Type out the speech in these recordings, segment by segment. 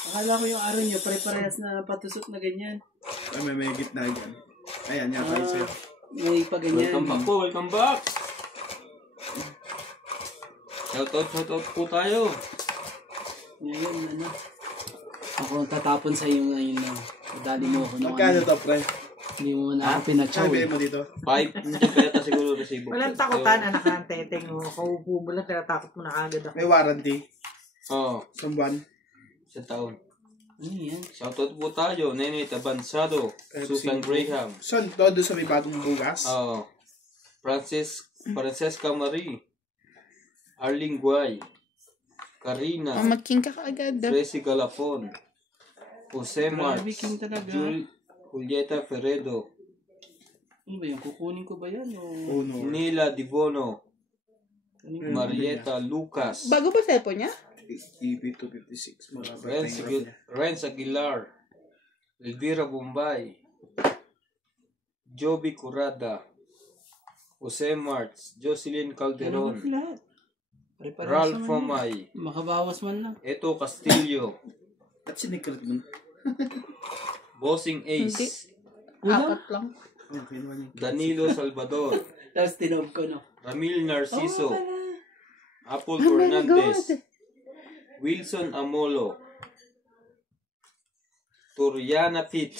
Akala ko yung araw niyo, pare-parehas na patusok na ganyan. Ay, may gitna dyan. Ayan, yan, tayo sir. May pa ganyan. Welcome back po, welcome back! Shoutout po tayo. Ngayon, ano. Ako ang tatapon sa iyo ngayon na. Dali mo ako. Magkano to, pre? Hindi mo na ako pinachaw. Sabi mo dito? 5. Hindi kaya siguro resibo. Walang takutan, anak ng teteng mo. Kaupo mo lang, tinatakot mo na agad ako. May warranty? Oo. Isang buwan? Sa taon. Ano yan? Shoutout po tayo. Nene Tabansado. Susan Graham. Saan? Doon sa may bagong bugas? Oo. Francesca Marie. Arling Guay. Karina. Mag-king ka kaagad. Tracy Galapon. Jose Marx. Grabe, king talaga. Julieta Ferredo. Ano ba yan? Kukunin ko ba yan? O... Honor. Nila Dibono. Marieta Lucas. Bago ba cellphone niya? EB256. Marami. Renz Aguilar. Elvira Bombay. Joby Curada. Jose Marx. Jocelyn Calderon. Lahat. Ralph Famay. Makabawas man lang. Eto Castillo. At sinikret mo. Bossing Ace. Apat lang. Danilo Salvador. Tapos tinob ko, no? Ramil Narciso. Apple Fernandez. Wilson Amolo. Turiana Pitt.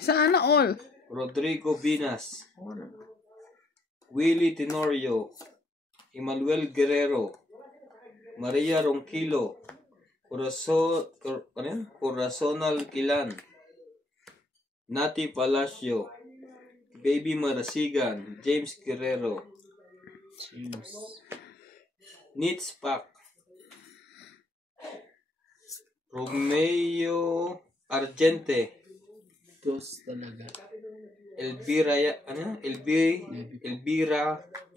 Sana all. Rodrigo Binas. Willie Tenorio. Emmanuel Guerrero. Maria Ronquilo. Corazonal Kilan. Nati Palacio. Baby Marasigan. James Guerrero. Nitz Pak. Romeo Argente. Dos talaga. Elvira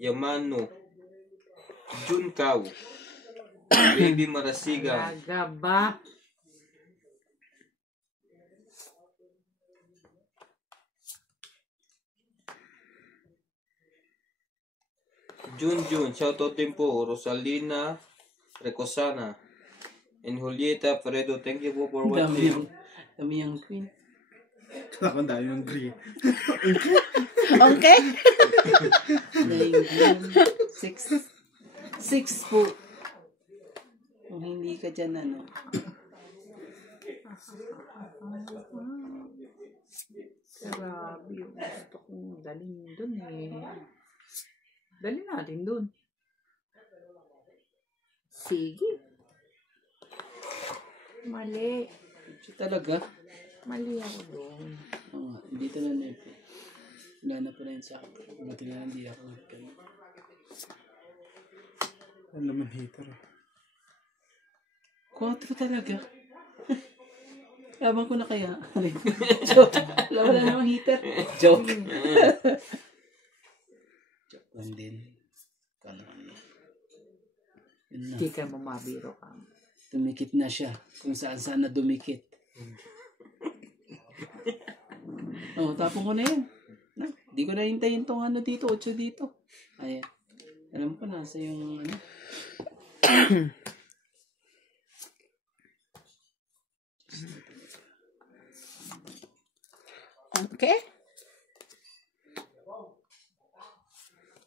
Yamano. Jun Cao. Baby Marasigan. Gaba. Jun. Shoutout din po. Rosalina Recosana. And Julieta Fredo. Thank you po for watching. Dami yung queen. Ang dami yung green. Okay? 6 po. Kung hindi ka dyan, ano. Grabe yung gusto kong dalhin dun eh. Dalhin natin dun. Sige. Mali. Siya talaga. Mali ako doon. Oo, dito na na po. Wala na po na yun sa akin. Buti na hindi ako nagkayo. Ano naman hater? 4 talaga. Labang ko na kaya. Joke. Wala namang heater. Joke. Joke lang din. Kano. Yun na. Hindi ka mamabiro ka. Dumikit na siya. Kung saan na dumikit. Tapon ko na yan. Hindi ko na hintayin tong ano dito. 8 dito. Ayan. Alam ko nasa yung ano. Okay?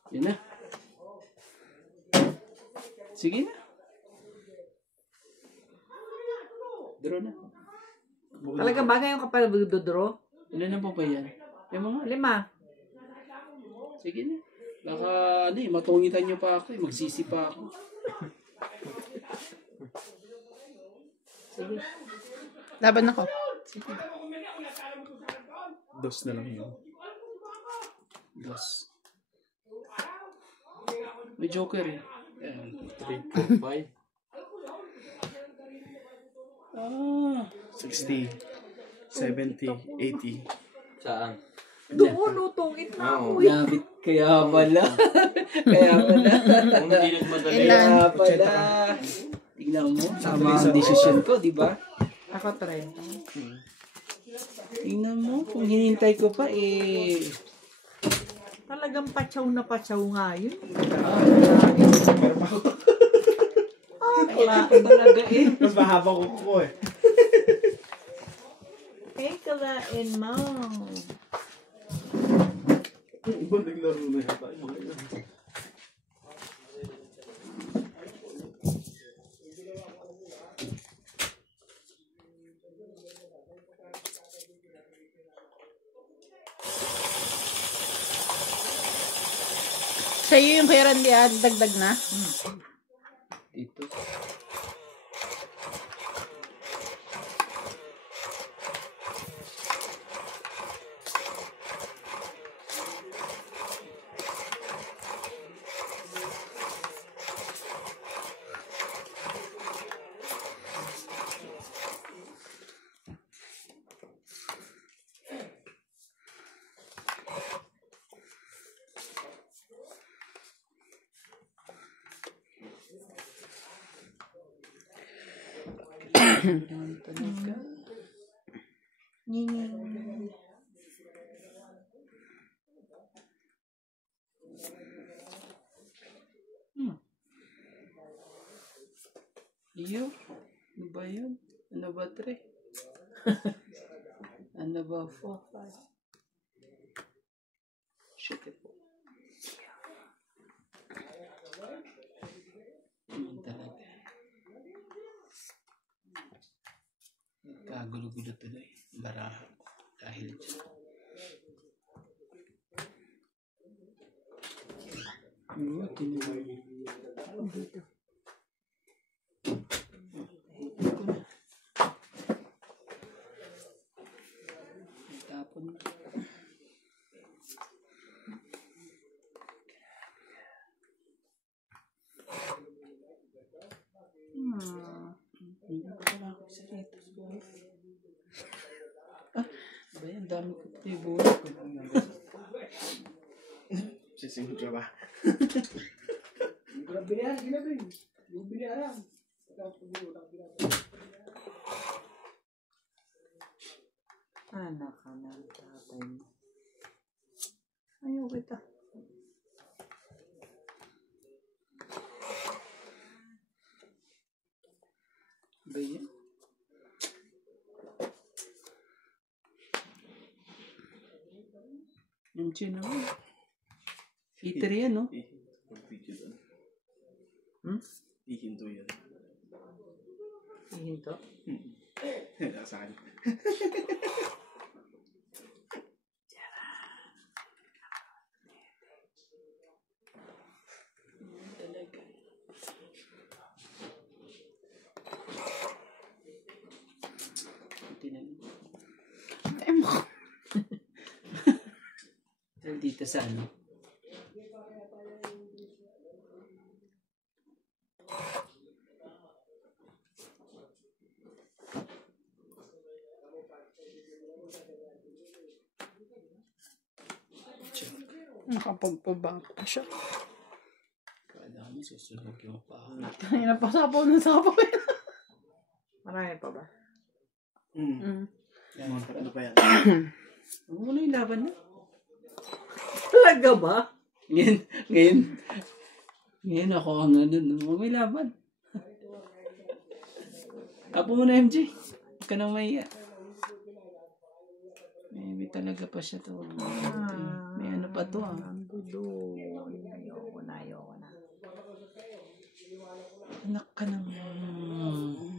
Yun na. Sige na. Draw na. Talaga bagay yung kapal dodro? Ilan na ba yan? Yung mga 5. sige na. Baka ano eh, matungitan nyo pa ako eh. Magsisi pa ako. Sige. Laban ako. Sige. Dos na lang yun. Dos. May joker eh. 3, 4, 5. 60, 70, 80. Saan? Doon, utungit na ako eh. Nabit kaya pala. Kaya pala. Kung hindi nagmadali. Ilan? Kaya pala. Tignan mo. Tama ang decision ko, di ba? Ako 30. Tingnan mo. Kung hinintay ko pa eh. Talagang patsaw na patsaw nga yun. Pero pa ako. Wala ka talaga eh. Mas mahaba ko eh. Kalain mo. Yung iba naglaro na yata yung mga yun. Sa'yo yung kay Randy, dagdag na. Dito. Talaga. Iyo, ano ba yun? Ano ba 3? Ano ba 4, 5? Shit po. Ano talaga? Nagkagulo-gulo tuloy. Baraha. Dahil dyan. Ano? Tinawag. Dito. Tapon. Wala ako sa rito. Ba yan? Dami ko pati buhay ko. Sisimudra ba? Anak ka ng tatay mo. Ayaw kita. Ba yan? Yung chin naman. Heater yan, no? Pag-video doon. Ihinto yan. Ihinto? Saan? Talaga. Ay mo. Dito sa ano? Nakapagpabang pa siya. Kala mo susunog yung pa. Kanina pa sapaw ng sapaw. Marami pa ba? Ano pa yan? Ano na yung laban na? Talaga ba? Ngayon ako ang ano, no? May laban. Tapo mo na, MJ. Huwag ka nang mahiya. Maybe talaga pa siya to. May ano pa to, ah. Nandudon. Ayoko na. Anak ka ng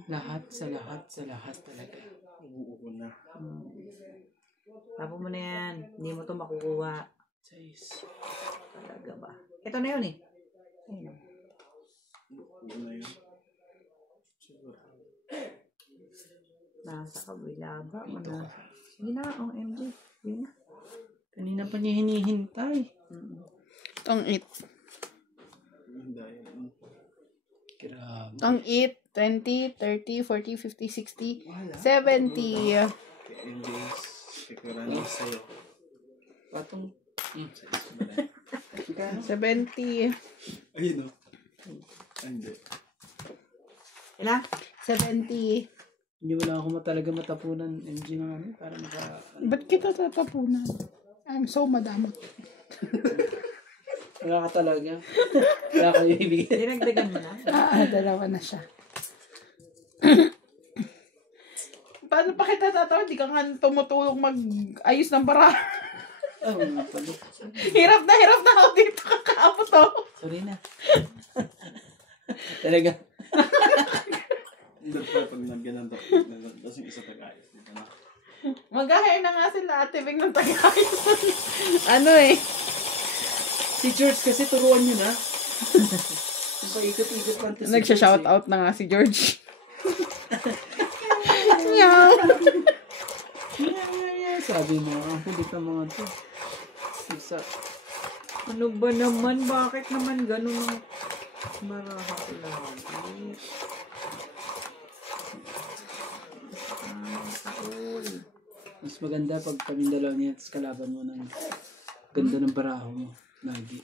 lahat talaga. Uupo na. Tapo mo na yan. Hindi mo to makukuha. Jeez. Talaga ba? Ito na yun eh. Ayun. Uupo na yun. Siguro. Nasa kabila ba? Sige na, MJ. Yun na. Kanina pa niya hinihintay. Tong eat. Dahil. Grabe. Tong eat. 20, 30, 40, 50, 60, 70. Kay MJ's. Kay Kurani sa'yo. Patong. Sa isa ba na? 70. Ayun o. Hindi. Ilan? 70. Hindi wala ako talaga matapunan MG ng ano. Para maka... Ba't kita tatapunan? I'm so madamot. Wala ka talaga. Wala ka yung ibigay. Dinagdagan mo na? Dalawa na siya. paano pa kita tatawag? Di ka nga tumutulong mag-ayos ng bara. Oh, nga pala. Hirap na ako dito. Kakaapot to. Sorry na. Talaga. Hindi pa pag nagganang tapos yung isa pag-ayos dito na. Mag-hire na nga sila Ate Bing ng tagayos. Ano eh. Si George kasi turuan nyo na. Paikot-ikot lang to si Nagsha-shoutout na nga si George. Meow. Yeah. Sabi mo, ang kulit ang mga to. Isa. Ano ba naman? Bakit naman ganun ang marahak lagi? Mas maganda pag kaming dalawa niya at kalaban mo ng ganda ng baraho mo. Lagi.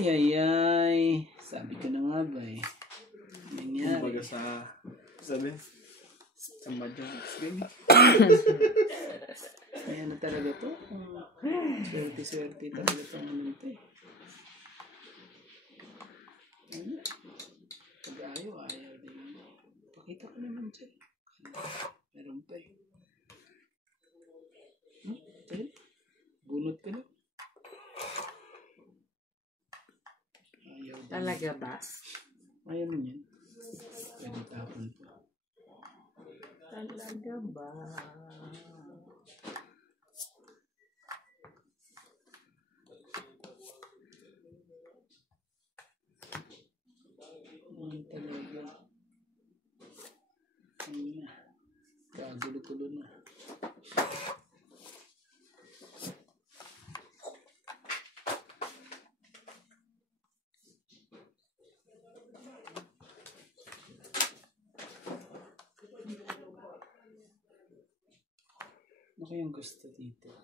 Ay. Sabi ko na nga ba eh. Nangyari. Kumbaga sabi, sa Mahjong game. Kaya na talaga to. Swerte talaga to. Pag ayaw din. Pakita ko naman dyan. Meron pa eh. Bunot ka na. Ayaw din. Talaga ba? Ayaw mo yan. Pwede tapon pa. Talaga ba? Talaga. Ayun na. Kagulo-gulo na. Ano kayang gusto dito?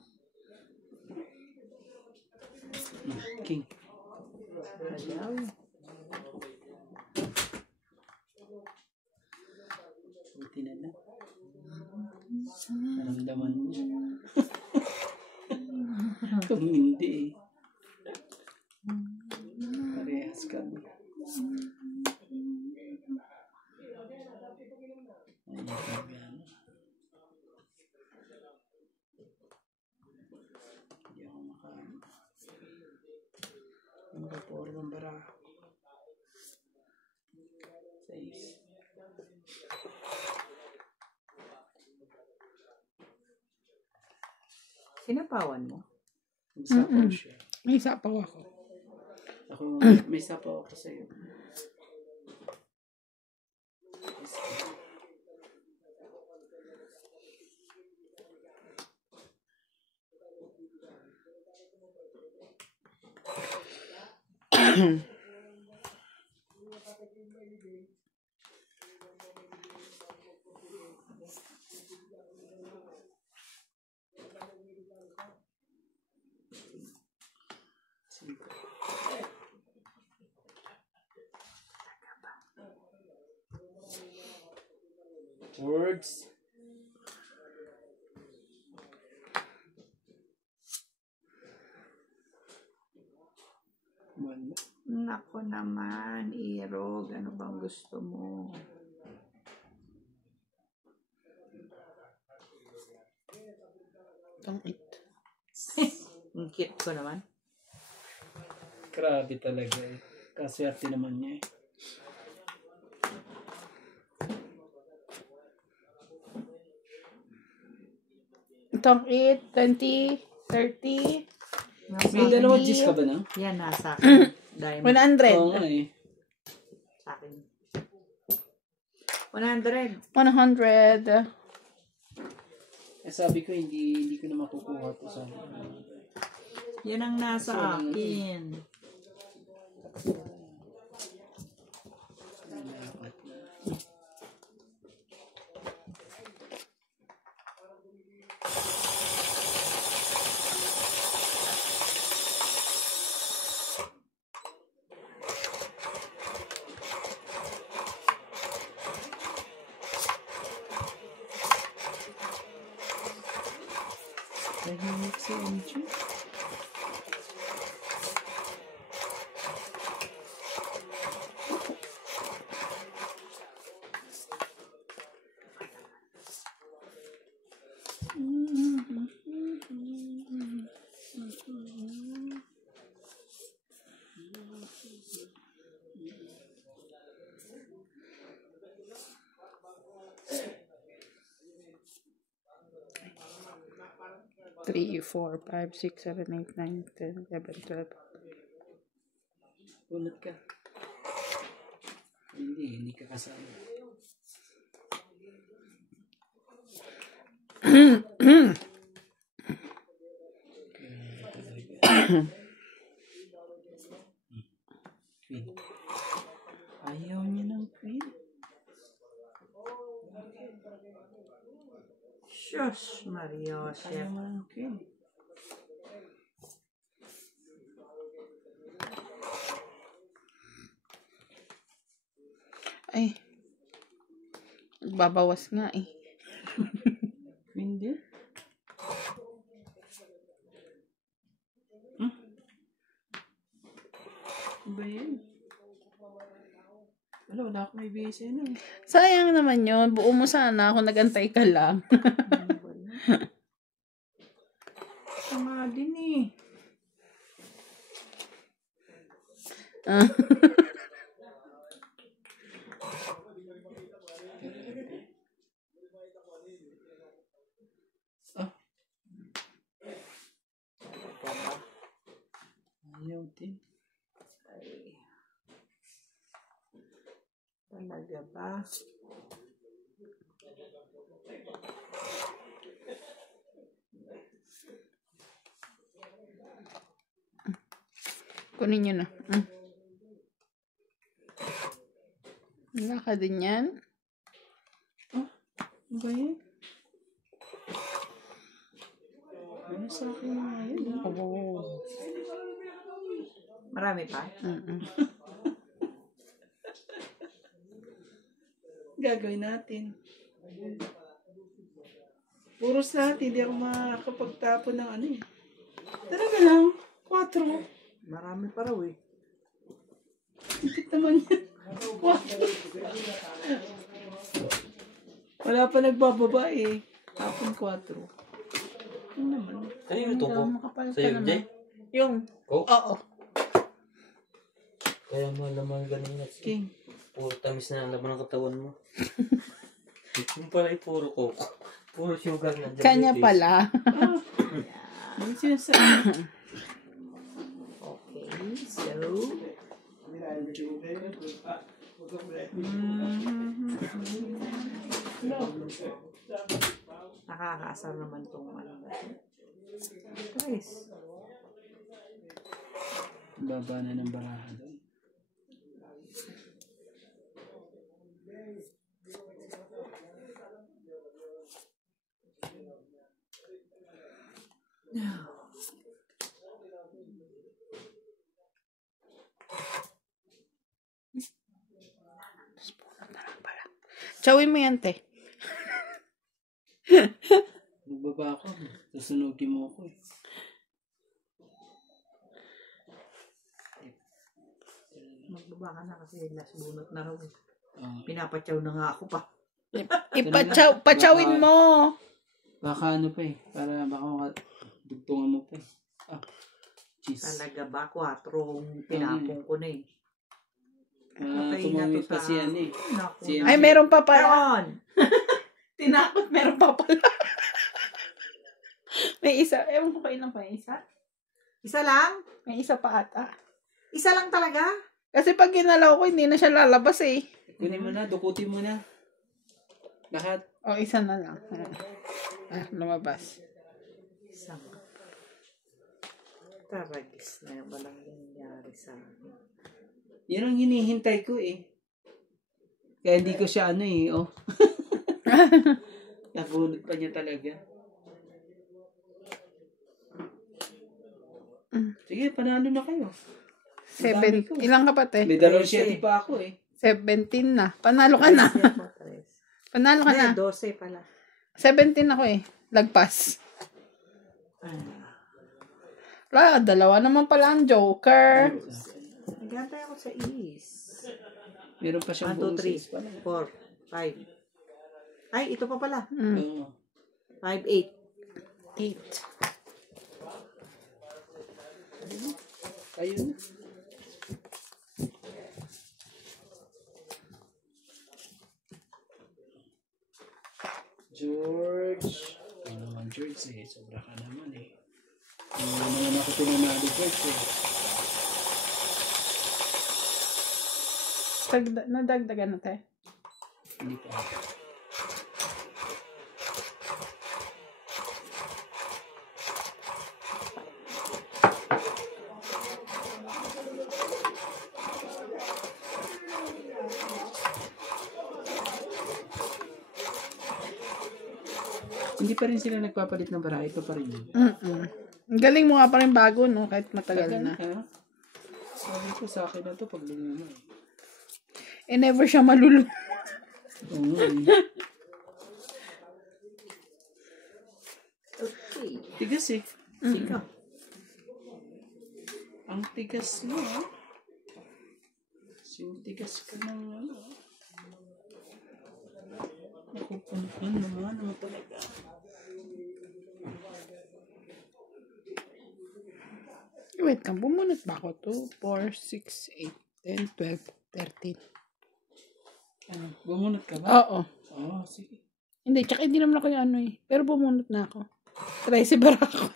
King. Ayaw. Buti na lang. Naramdaman niya. Kung hindi eh. Parehas kami. Ay, nagagano. Hindi ako makaano. Ang kaporo ng baraho. 6. Sinapawan mo? May sapaw siya. May sapaw ako. Ako, may sapaw ako sa'yo. Words. Wala. Nako naman, Irog. Ano bang gusto mo? Itong 8. Ang cute ko naman. Grabe talaga eh. Kaswerte naman niya eh. Itong 8, 20, 30, May dalawang G's ka ba na? Yan, nasa akin. Diamond. 100. Oo nga eh. Sa akin. 100. 100. Eh, sabi ko hindi ko na makukuha to sa Yan ang nasa akin. Tahimik si Anju. 3, 4, 5, 6, 7, 8, 9, 10, 11, 12. Bunot ka. Hindi ka kasama. Queen. Ayaw niya ng queen. Shush, Maria Joseph. Ayaw mo ng queen. Ay. Babawas nga eh. Queen din. Ano ba yan? Wala akong may BSN na. Sayang naman yun. Buo mo sana kung nagantay ka lang. Tama din eh. Ayaw din. Ay. Talaga ba? Kunin nyo na. Wala ka din yan. Ano ba yan? Ano sa akin nga yan? Oh. Marami pa? Gagawin natin. Puros lahat, hindi ako makakapagtapon ng ano eh. Talaga lang, 4. Marami pa raw eh. Higit naman yan. 4. Wala pa nagbababa eh. Tapon 4. Ano naman? Ano yung ito ko? Makapal ka Sa'yo, naman. Jay? Yung. Ko? Oo. Kaya mo naman ganun na. King. Puro tamis na ang laman ng katawan mo. Yung pala ay puro coke. Puro sugar na diabetes. Kanya pala. Ano sinasabi? Okay, so... Nakakaasar naman tong ano ba? Guys. Baba na ng baraha doon. Chawin mo yan, te. Magbaba ako. Susunugin mo ako eh. Magbaba ka na kasi last bunot na raw eh. Pinapatyaw na nga ako pa. Pachawin mo. Baka ano pa eh. Para baka dugtungan mo pa eh. Cheese. Talaga ba? 4 pinapong ko na eh. Tumawid pa si ano eh. Naku. Si Ay, meron pa pala. Meron! Tinakot, meron pa pala. May isa. Ewan ko kailan pa yung isa. Isa lang? May isa pa ata. Isa lang talaga? Kasi pag ginalaw ko, hindi na siya lalabas eh. Kunin mo na. Dukutin mo na. Lahat. O, isa na lang. Lumabas. Isang. Taragis na yung walang nangyari sa akin. Yan ang hinihintay ko eh. Kaya hindi ko siya ano eh. Oh. Nabunod pa niya talaga. Sige, panalo na kayo. 7. Ilang ka pa, te? May 27 pa ako eh. 17 na. Panalo ka na. Panalo ka na. 12 pala. 17 ako eh. Lagpas. Wala, dalawa naman pala ang Joker. Nagantay ako sa is. Meron pa 1, siyang 2, 3, 4, 5. Ay, ito pa pala. 5, 8. 8. Ayun. George. Ay naman George eh. Sobra ka naman eh. Nadagdagan na tayo. Hindi pa. Hindi pa rin sila nagpapalit ng bara. Ito pa rin. Ang galing mo nga pa rin bago, no? Kahit matagal na. Sabi ko sa akin na ito pag lumuna. Never siya malulung. Oo. Tigas eh. Sika. Ang tigas mo, ha? Sintigas ka ng ano. Nakupunpan naman naman talaga. Wait lang, bumunot ba ako? 2, 4, 6, 8, 10, 12, 13. Ano? Bumunot ka ba? Oo. Oo, sige. Hindi, tsaka hindi naman ako yung ano eh. Pero bumunot na ako. Try si Barako.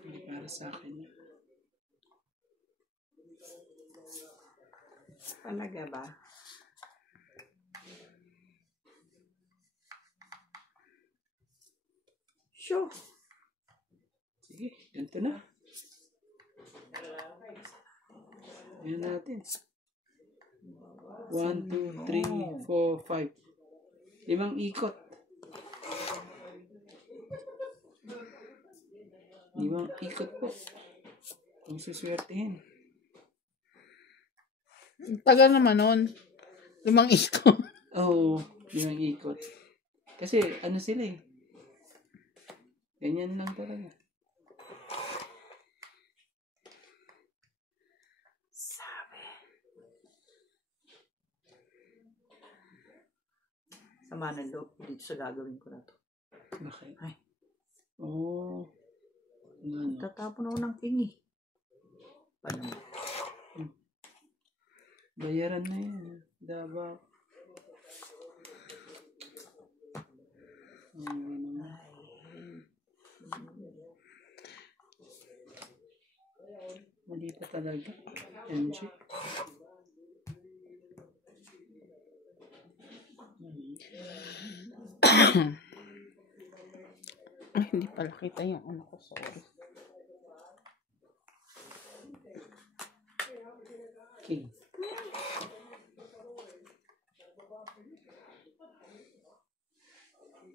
Hindi para sa akin. Talaga ba? Sure. Sige, ganito na. Ayan natin. 1, 2, 3, 4, 5. 5 ikot. 5 ikot po. Kung suswertehin. Tagal naman nun. 5 ito. Oo, 5 ikot. Kasi ano sila eh. Ganyan lang talaga. Sama ng loob ko dito sa gagawin ko na to. Bakit? Ay. Oo. Ano? Tatapon ako ng tingi. Paano mo? Bayaran na yan. Daba. Mali pa talaga. MG. Ay, hindi pala kita yung ano ko. Sorry. King.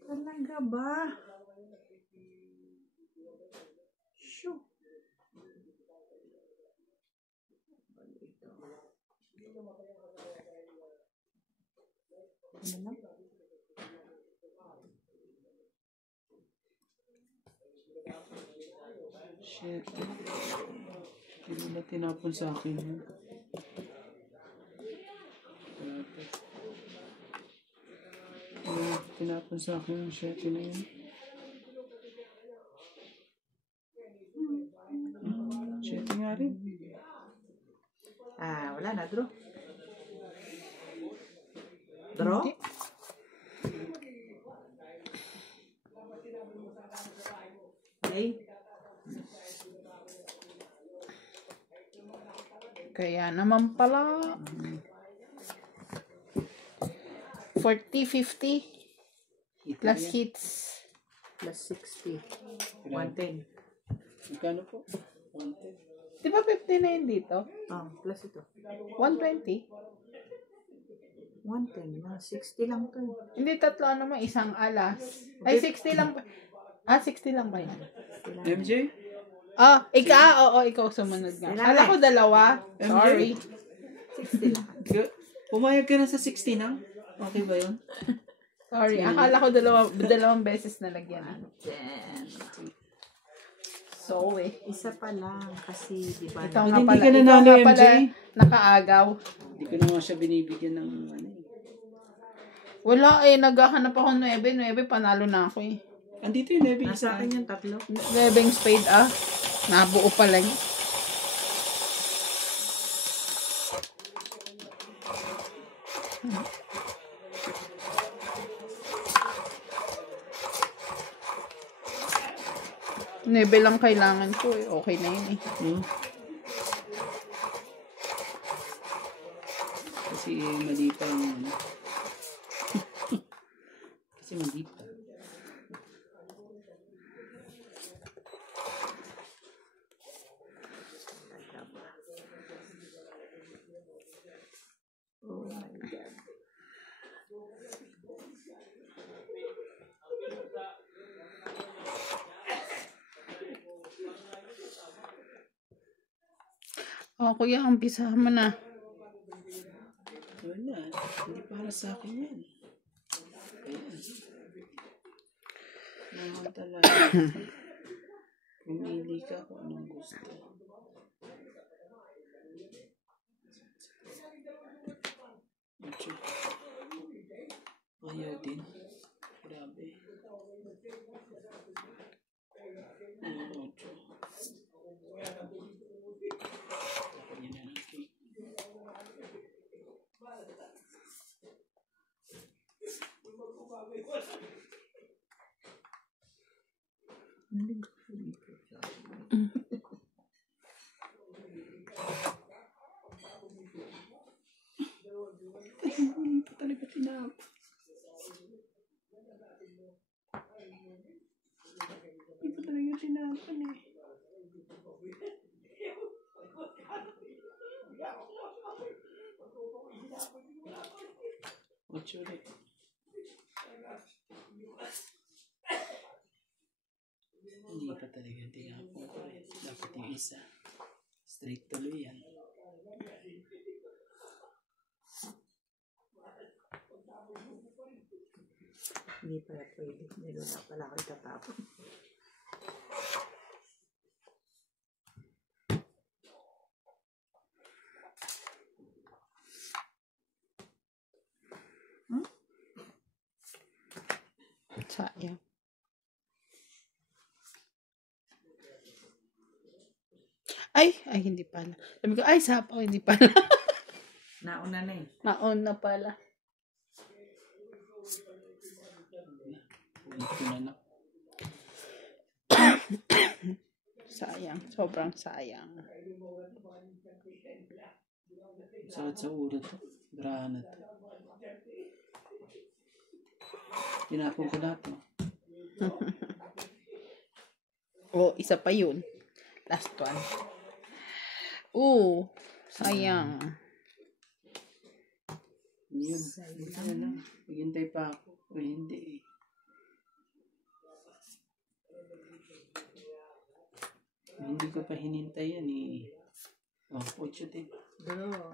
Talaga ba? Sure. Ano na? Shit. Hindi na tinapon sa akin yun. Tinapon sa akin yung shit na yun. Shit nga rin. Wala na, draw. Draw? Okay. Kaya naman pala. 40, 50. Plus hits. Plus 60. 110. Magkano po? 110. Di ba 59 dito? Plus ito. 120? 110. 60 lang to. Hindi, tatlo ano mo, isang alas. Ay, 60 lang pa. 60 lang ba yan? MJ? Oo, ikaw sumunod nga. Kala ko dalawa. Sorry. 60 lang. Pumayag ka na sa 60 na? Okay ba yun? Sorry, akala ko dalawang beses na lagyan. So, Isa pa lang kasi, di ba? ikaw nga Hindi pala, ka nanalo, MJ. Nakaagaw. Hindi ko naman siya binibigyan ng ano eh. Wala naghahanap ako 9, panalo na ako eh. Andito yung Nebby. Nasa akin yung tatlo. 9 spade nabuo pa lang. Nebe lang kailangan ko eh. Okay na yun eh. Kasi mali pa ang ano. Kasi mali pa. Oh my God. Oh, kuya, umpisahan mo na. Wala. Hindi para sa akin yan. Ayan. Naman talaga. Pumili ka kung anong gusto. Ocho. Ayaw din. Grabe. Ocho. Yan na lang, okay. Hindi gusto dito. Hindi pa talaga tinapa. Hindi pa talaga tinapan eh. Ocho ulit. Hindi pa talaga tinapon ko eh. Dapat yung isa. Straight tuloy yan. Hindi pala pwede. Meron na pala ako itatapon. Sayang. Ay, hindi pala. Sabi ko, ay, sapaw, hindi pala. Nauna na eh. Naon na pala. Ulit ko na lang. Sayang. Sobrang sayang. Sakit sa ulo to. Brahan na to. Tinapon ko lahat no. Oh, isa pa yun. Last one. Oo. Sayang. Yun. Ano? Hintay pa ako. O hindi eh. Hindi ko pa hinintay yan eh. Oh, 8 din. Pero,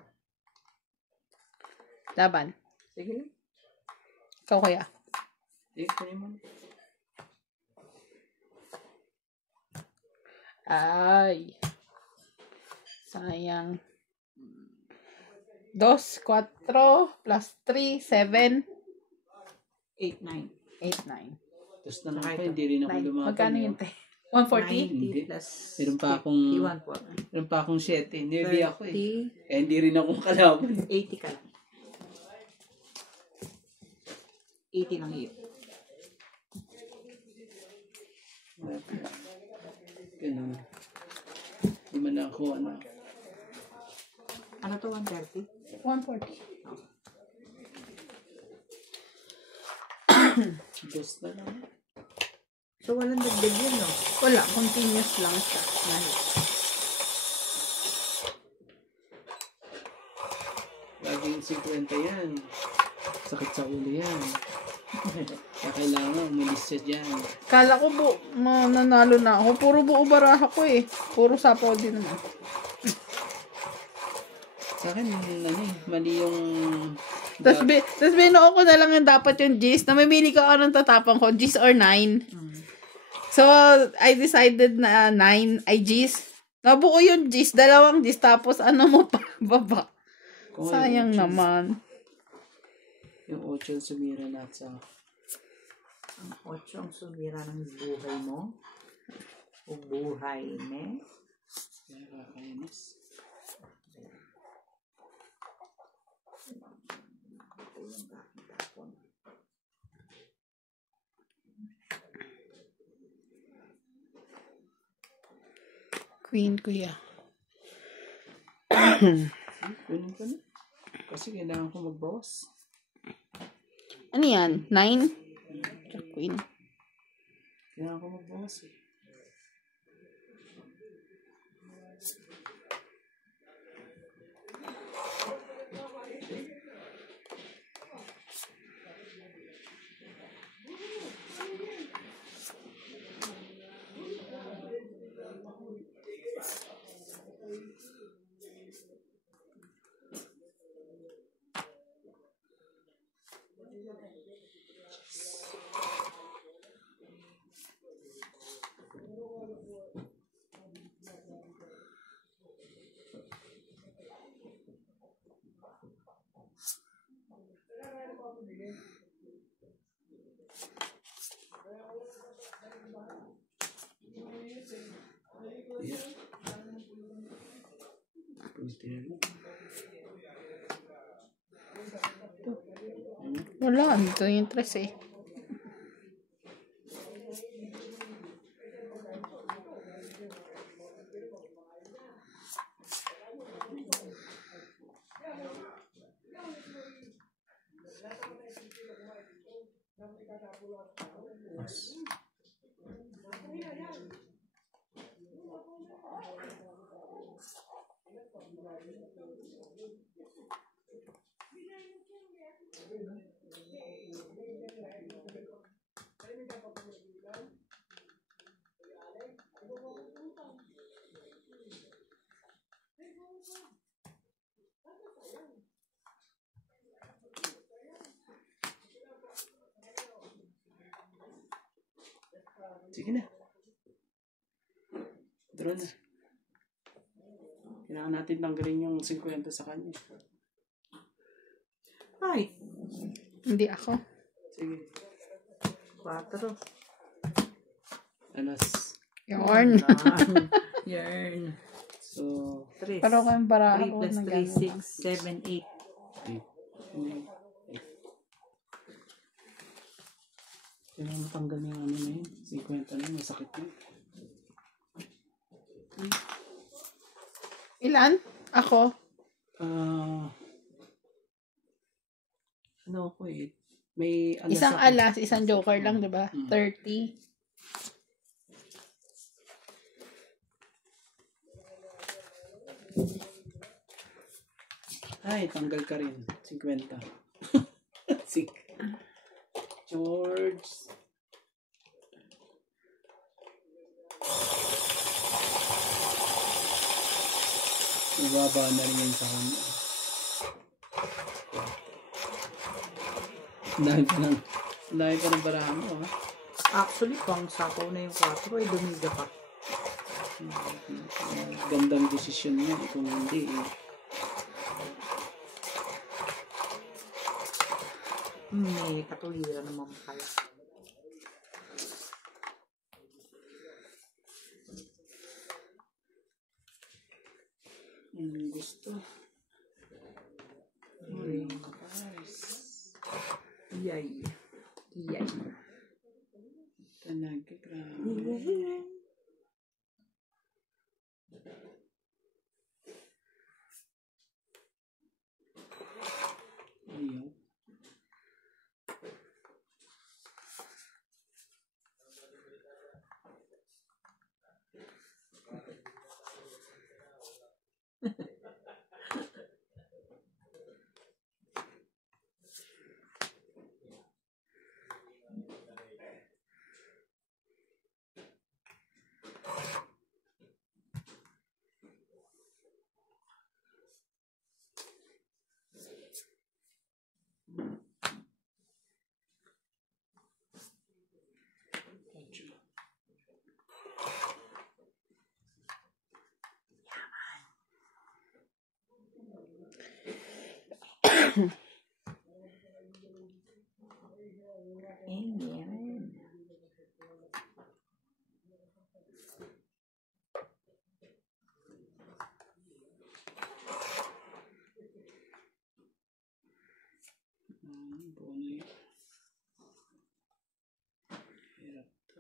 Laban. sige lang. Ikaw kaya. Kunin mo. Ay. Sayang. 2, 4, plus 3, 7, 8, 9. 8, 9. Tapos na lang ako, hindi rin ako lumaban. Magkano yun, te? 140? 90 plus Meron pa akong 140. meron pa akong 7. Hindi ako eh. 30, Eh, hindi rin akong kalaban. 80 ka lang. 80 lang yun. Ganun. Hindi man lang ako ano. Ano to, 130? 140. Dos na lang. So, walang dagdag yun, no? Wala. Continuous lang siya. Laging 50 yan. Sakit sa ulo yan. Kaya kailangan umalis siya dyan. Kala ko nanalo na ako. Puro buo baraha ko eh. Puro sapaw din naman. Sa akin, mali yung... Tapos binuo ko na lang yung dapat yung G's. Namimili ko anong tatapang ko. G's or 9. So, I decided na 9 ay G's. Nabuo yung G's. 2 G's. Tapos ano mo pa? Baba. Sayang naman. Yung 8 sumira lahat sa... Ang 8 ang sumira ng buhay mo. O buhay me. Kaya kakainis. ko yung aking tapon. Queen, kuya. Kunin ko na. Kasi kailangan ko magbawas. Ano yan? 9? Queen. Kailangan ko magbawas eh. Yeah. Wala, ito yung 3 eh. Sige na. Draw na. Kailangan natin tanggalin yung 50 sa kanya. Ay, Hindi ako. Sige. 4. Alas. Yarn. Yarn. So, 3. Pero kung para 3 ako plus na 3, gano'n. 6, 7, 8. Kailangan matanggal niya yung ano na yun. 50 na yun. Masakit na yun. Ilan? Ako? Ano ako eh. May alas Isang ako. alas, isang joker lang, di ba? 30. Ay, tanggal ka rin. 50. George. Ibaba na rin yun sa kanya. Dahil pa ng barahan mo, ha? Actually, pang sako na yung 4 ay dumiga pa. Gandang desisyon mo kung hindi eh. May katulira naman pala. Gusto. Guys. Yay. Yay. Talaga, grabe. Ayaw. Amen. Bono yun. Hirap to.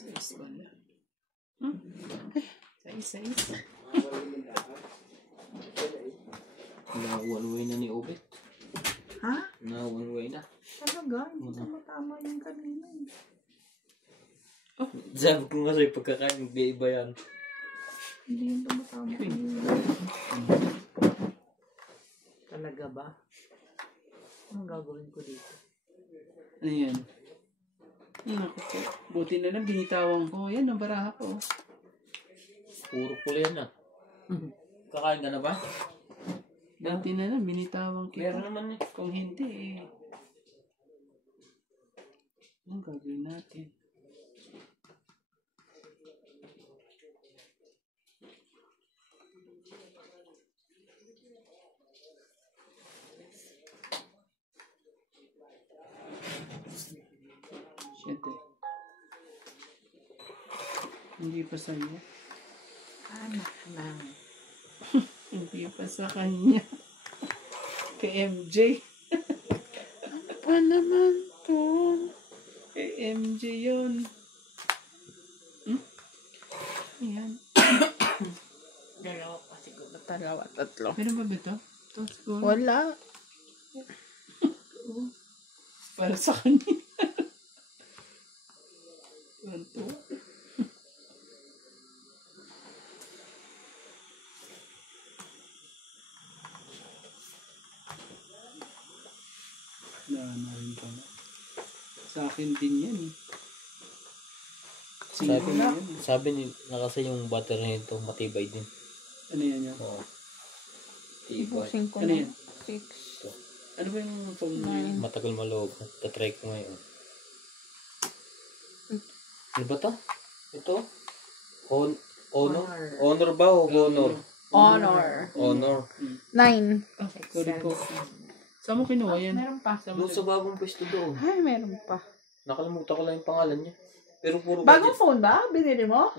Sais wala. Sais. Na one way na ni Obet. Ha? Na one way na. Talaga? Hindi tama yung kanina. Sabi ko nga sa'yo, pagkakain, mag-iiba yan. Hindi yung tumatama. Talaga ba? Anong gagawin ko dito? Ano yan? Naku po. Buti na lang binitawan ko. Yan, ang baraha ko. Puro pula yan ah. Kakain ka na ba? Dati na lang binitawan kita. Meron naman eh. Kung hindi eh. Anong gagawin natin? Siyete. Hindi pa sa'yo. Anak lang. Hindi pa sa kanya. Kay MJ. Pa naman to. Kay MJ yun. Ayan. Dalawa pa siguro. Dalawa, tatlo. Meron ba ito? Ito siguro. Wala. Para sa kanya. Ito. Na rin pala. Sa akin din yan eh. Sabi na yan. Sabi ni na kasi yung battery nito matibay din. Ano yan yan? Oo. Tibay. Ibusin ko Ano na. yan? 6. Ano ba yung phone mo? Nine. Matagal maloob. Tatry ko ngayon. Ano ba to? Ito? Honor? Honor ba o honor? Honor. Honor. 9. Sorry po. Saan mo kinuha yan? Meron pa. Doon sa bagong pwesto doon. Ay, meron pa. Nakalimutan ko lang yung pangalan niya. Pero puro Bagong phone ba? Binili mo?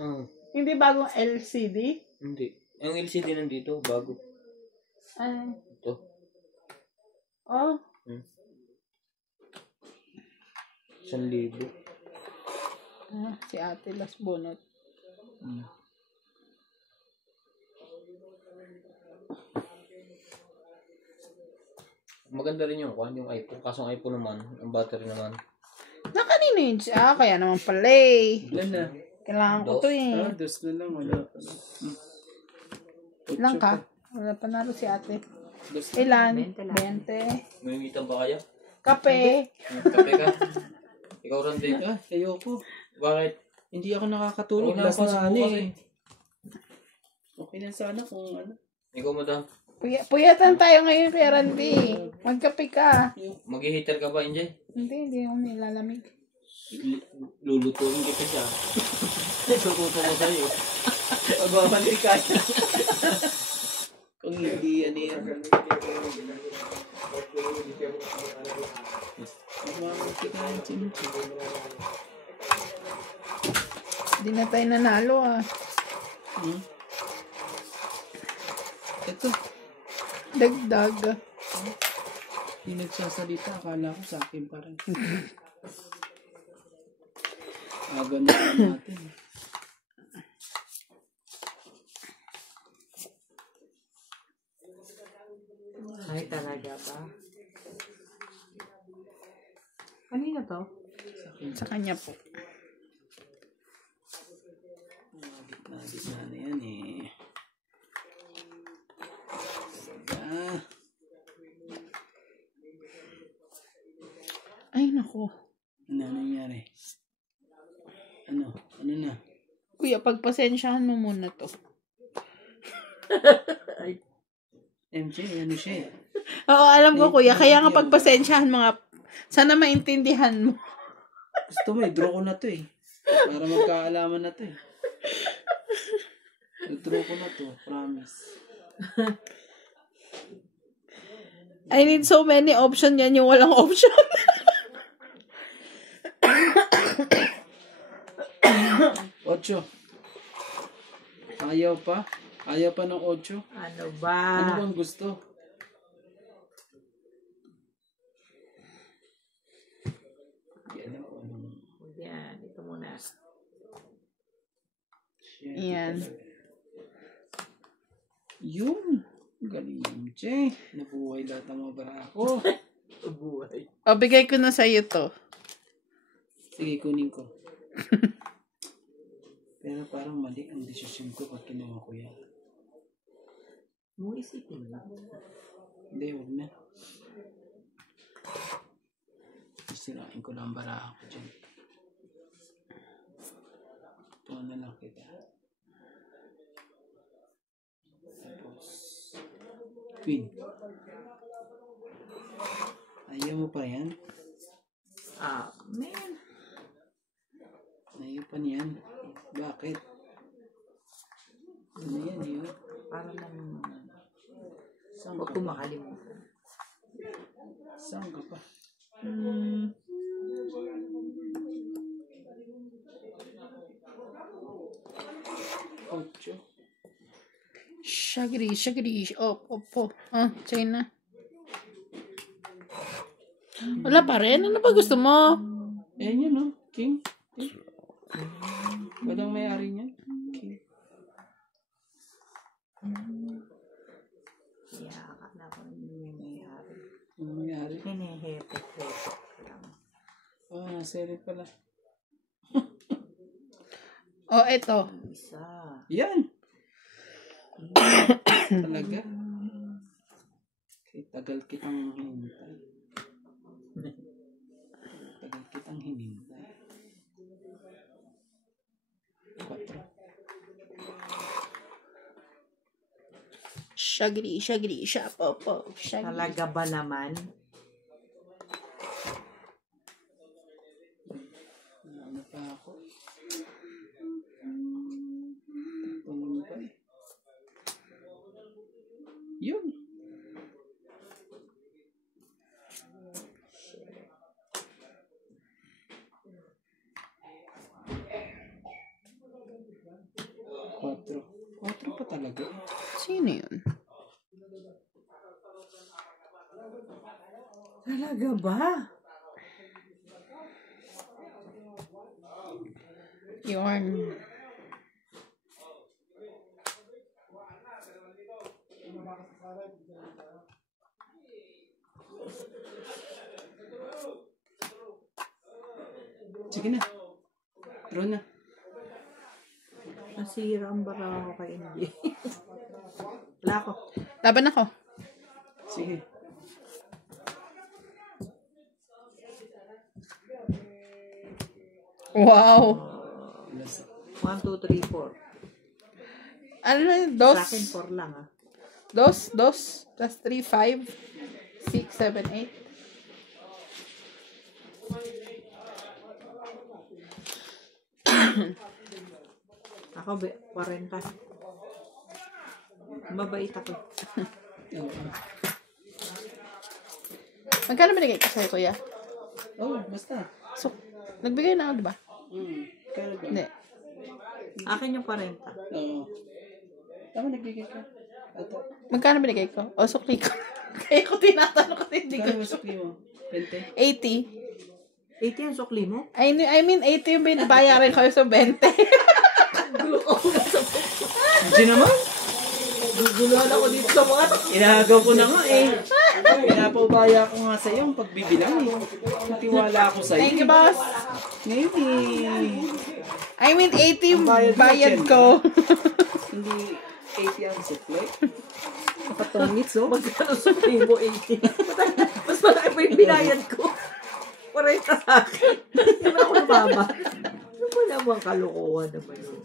Hindi bagong LCD? Hindi. Yung LCD nandito, bago. Ay. Ito. Oh. 1,000. Si Ate Las Bonot. Maganda rin yung iPhone. Kaso ang iPhone naman, ang battery naman. Kanino yun siya? Kaya naman pala eh. Ilan na? Kailangan ko to eh. Dos na lang. Wala pa. Ilan ka? Wala pa nalo si ate. Dos na. Ilan? 20 lang. 20. May ngitan ba kaya? Kape. Kape ka? Ikaw rin din. Ayoko. Bakit? Hindi ako nakakatulog. Wala Last pa na sa ano bukas eh. Okay na sana kung ano. Ikaw madam. Puyatan tayo ngayon kay Randy. Magkape ka. Mag-heater ka ba, Injay? Hindi ako nilalamig. Lulutuin kita siya. Luluto ko sa'yo. Pagbabalik ka. Kung hindi, ano yan. Pagbabalik ka yung chimchi. Hindi na tayo nanalo ah. Ito. Dagdag. Hindi nagsasalita. Akala ko sa akin pa rin. Aga na natin. Ay, talaga ba? Kanina to? Sa kanya po. Gitna na yan eh. Ay, naku. Ano nangyari? Ano? Ano na? Kuya, pagpasensyahan mo muna to. MJ, ano siya eh. Oo, alam ko, kuya. Kaya nga pagpasensyahan mga... Sana maintindihan mo. Gusto mo eh, draw ko na to eh. Para magkaalaman na to eh. I-draw ko na to, promise. I need so many option yan yung walang option. 8. Ayaw pa? Ayaw pa ng 8? Ano ba? Ano bang gusto? Yan ako. Yan, ito muna. Yan. Yun. Galing MJ. Nabuhay lahat ng mga barako. Buhay. O, bigay ko na sa'yo to. Sige, kunin ko. Pero parang mali ang desisyon ko pag kinuha ko yan. Mo isipin lang. Hindi, huwag na. Isirain ko lang bara ako dyan. Ito na lang kita. Tapos, Queen. Ayaw mo pa yan? Man. Ayaw pa niyan. Bakit? Ano yan yun? Para lang Saan huwag ka ko ba? makalimutan. Saan ka pa? Ocho. Shagri. Opo. Sige na. Wala pa rin. Ano ba gusto mo? Ayan yun, no? King. Walang may-ari niyan. King. Iyakat na ako yung may-ari. Walang may-ari. Hinihepet-hepet lang. Nasa pala. Eto. Isa. Yan! Talaga? Okay, tagal kitang hinintay. Tagal kitang hinintay. 4. Shagri. Opo. Shagri. Talaga ba naman? Ano pa ako? Tapos pa eh. Yun. Quatro pa talaga. Sino yun? Talaga ba? Yarn. Sige na. Draw na. Nasira ang bara ako kay MJ. Wala ako. Laban ako. Sige. Wow. 1, 2, 3, 4. Ano yun? Sa akin 4 lang Dos. Plus 3, 5. 6, 7, 8. Ako 40. Mabait ako. Magkano binigay ko sa'yo, kuya? Basta. So, nagbigay na ako, di ba? Kaya ba? Hindi. Akin yung 40. Oo. Tama, nagbigay ka. Ito. Magkano binigay ko? Sukli ko. Kaya ko tinatanong kasi hindi ko. Kaya masukli mo? 20? 80. 80 yung sukli mo? I mean, 80 yung binabayaran ko sa 20. Hindi naman. Guguluhan ako dito sa mga Inagaw ko na nga eh. Pinapaubaya ko nga sa iyo ang pagbibilang eh. Matiwala ako sa iyo. Thank you, boss. Ngayon eh. I mean, 80 yung bayad ko. Hindi 80 ang supply. Kapatongits, oh. Magkano sukli mo 80? Mas malaki pa yung binayad ko. 40 sa akin. Hindi ba ako lumama? Ano ba naman kalokohan naman yun?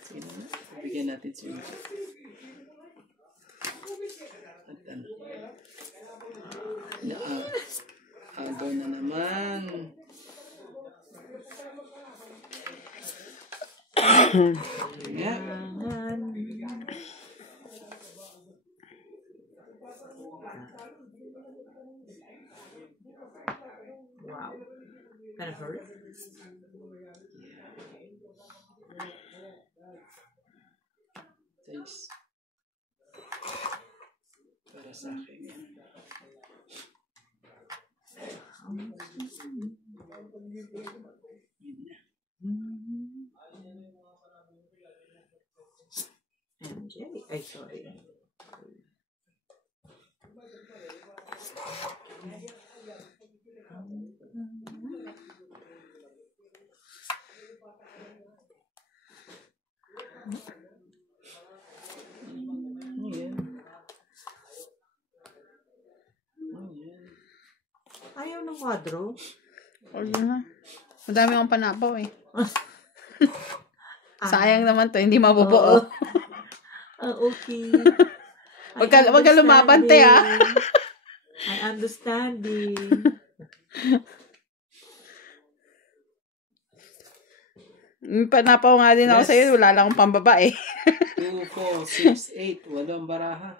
Sige na. Bigyan natin siya. At ano? Agaw na naman. Yeah. Wow. Kind of hurt. Size. Para sa akin yan. MJ. Ay, sorry. Ano yan? Ano yan? Ayaw ng kwadro. Huwag na. Madami akong panapaw eh. Sayang naman to, hindi mabubuo. Okay. Wag ka lumaban, te, ah. I understanding. Panapaw nga din ako Yes. sa'yo, wala lang akong pambaba eh. 2, 4, 6, 8. Walang baraha.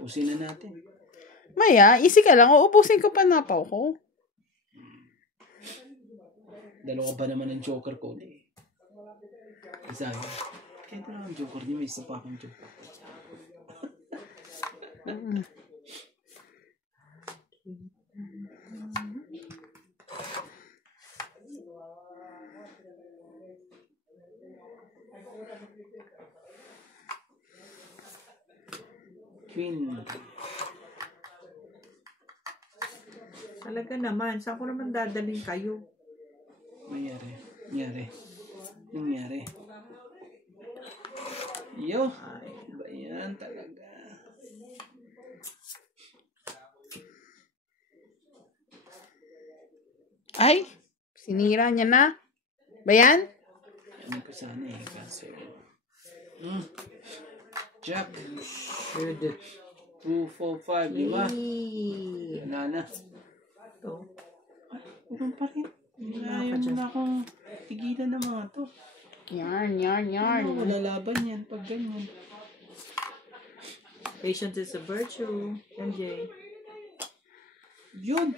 Usin na natin. Maya, easy ka lang, uubusin ko panapaw ko. Dalawa ba naman ang joker ko eh. Isa. Kaya ito lang ang joker niya. May isa pa akong joker. Queen. Talaga naman. Saan ko naman dadaling kayo? Nangyari. Yo. Ay, ba yan talaga? Ay, sinira niya na. Ba yan? Ano ko sana eh. Kaso. Jack. Good. 2, 4, 5, 5. Wala na. Ito. Huwag pa rin. Ayaw mo na akong tigilan ng mga to. Yarn. Ano, lalaban yan pag ganyan. Patience is a virtue. MJ. Yun.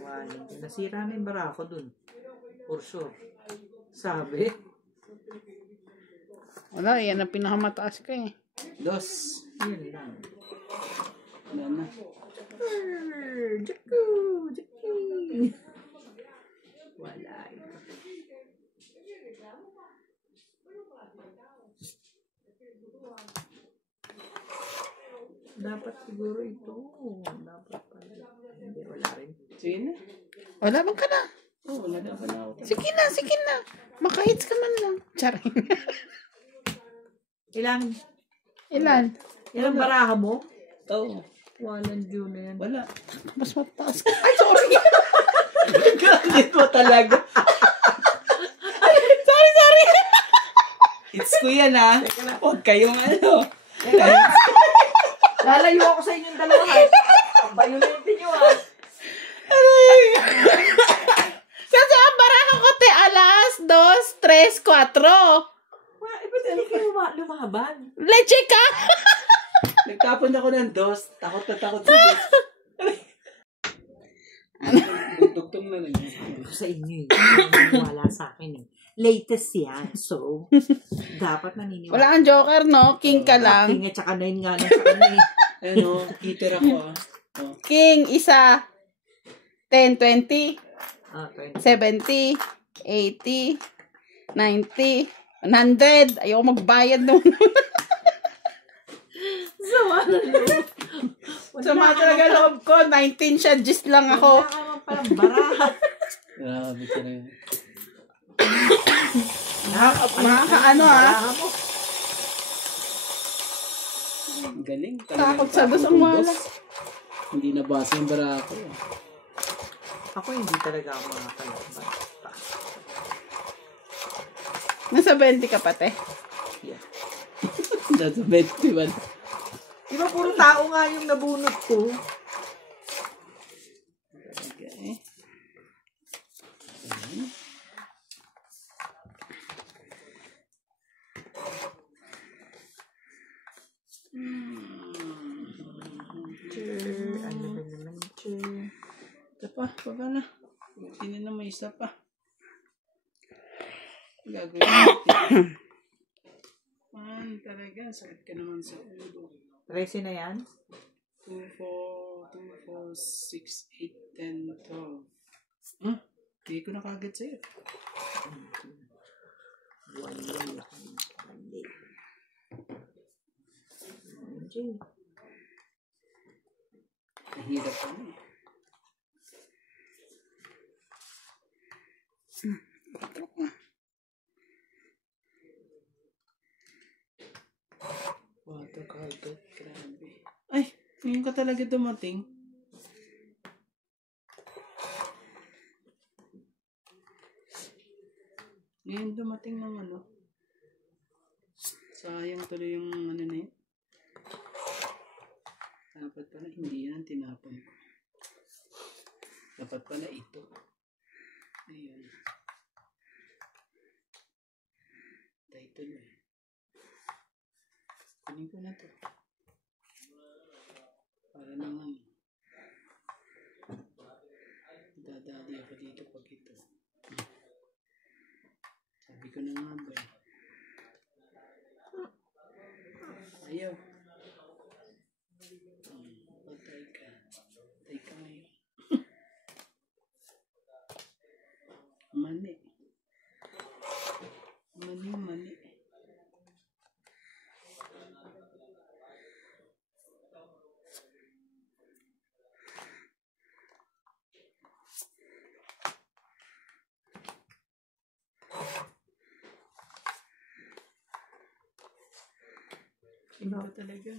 Wow. Nasira na yung barako dun. For sure. Sabi. Wala, yan ang pinakamataas ko eh. Dos. Yan lang. Wala na. Jaku! Wala. Dapat siguro ito. Dapat pala. Hindi, wala rin. Sige na. Wala bang ka na? Oh, wala na pala ako. Sige na. Makahits ka man lang. Charing. Ilan? Ilan? Baraha mo? Oo. Walang June na yan. Wala. Mas mataas ka. Ay, sorry. Galit mo talaga. sorry. It's ko yan ha. Huwag kayong ano. Lalayo ako sa inyong dalawa. Bayunin nyo Kasi ang baraha ko te alas 2, 3, 4. Ba't hindi kayo lumaban? Leche ka. Nagtapon ako ng dos. Takot sa dos. Dugtong na lang. Sa inyo wala sa akin eh. Latest yan. So, dapat naniniwala. Wala kang joker, no? King ka lang. King at saka 9 nga lang sa kanya eh. Ano, heater ako ah. Oh. King, isa. 10, 20, 20. 70, 80, 90, 100. Ayoko magbayad nun. Sama talaga loob ko. 19 siya. Just lang ako. Wala ka naman palang baraha. Grabe ka rin. Makakaano ha? Baraha mo. Galing. Takot sa dos ang wala. Hindi nabasa yung barako. Ako hindi talaga ako makakalaban. Nasa 20 ka pate. Yeah. Nasa 21. Di ba puro tao nga yung nabunot ko? Okay. Ano ba naman, che? Ito pa, baba na. Sino na may isa pa? Gagawin natin. Talaga, sakit ka naman sa ulo. 13 na yan? 2, 4, 6, 8, 10, 12. Hindi ko na kagad sa'yo. Mahirap pa na eh. Water kagad, grabe. Ay, ngayon ka talaga dumating. Ngayon dumating ng ano. Sayang tuloy yung ano na yun. Dapat pala hindi yan tinapon ko. Dapat pala ito. Ayun. Tayo tuloy. Kunin ko na to. Para naman dadali ako dito pag ito. Sabi ko na nga ba eh. Ayaw. Patay ka. Patay ka ngayon. Mani. Mani. Iba talaga.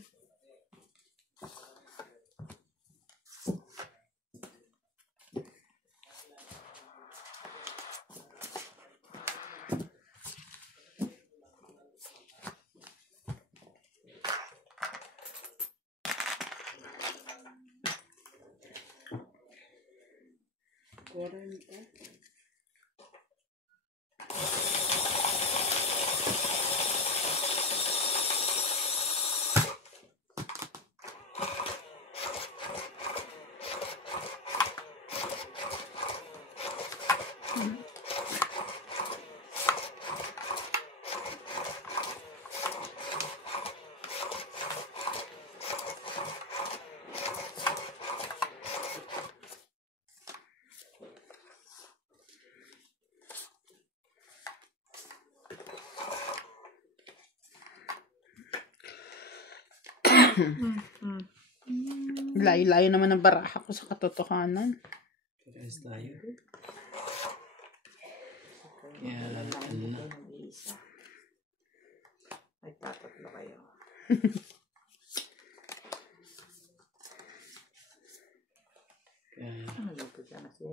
Quarenta. Layo-layo naman ang baraha ko sa katotohanan. Parehas tayo. Kaya, ano na. Ay, tatatlo kayo. Kaya, Malapit ka na si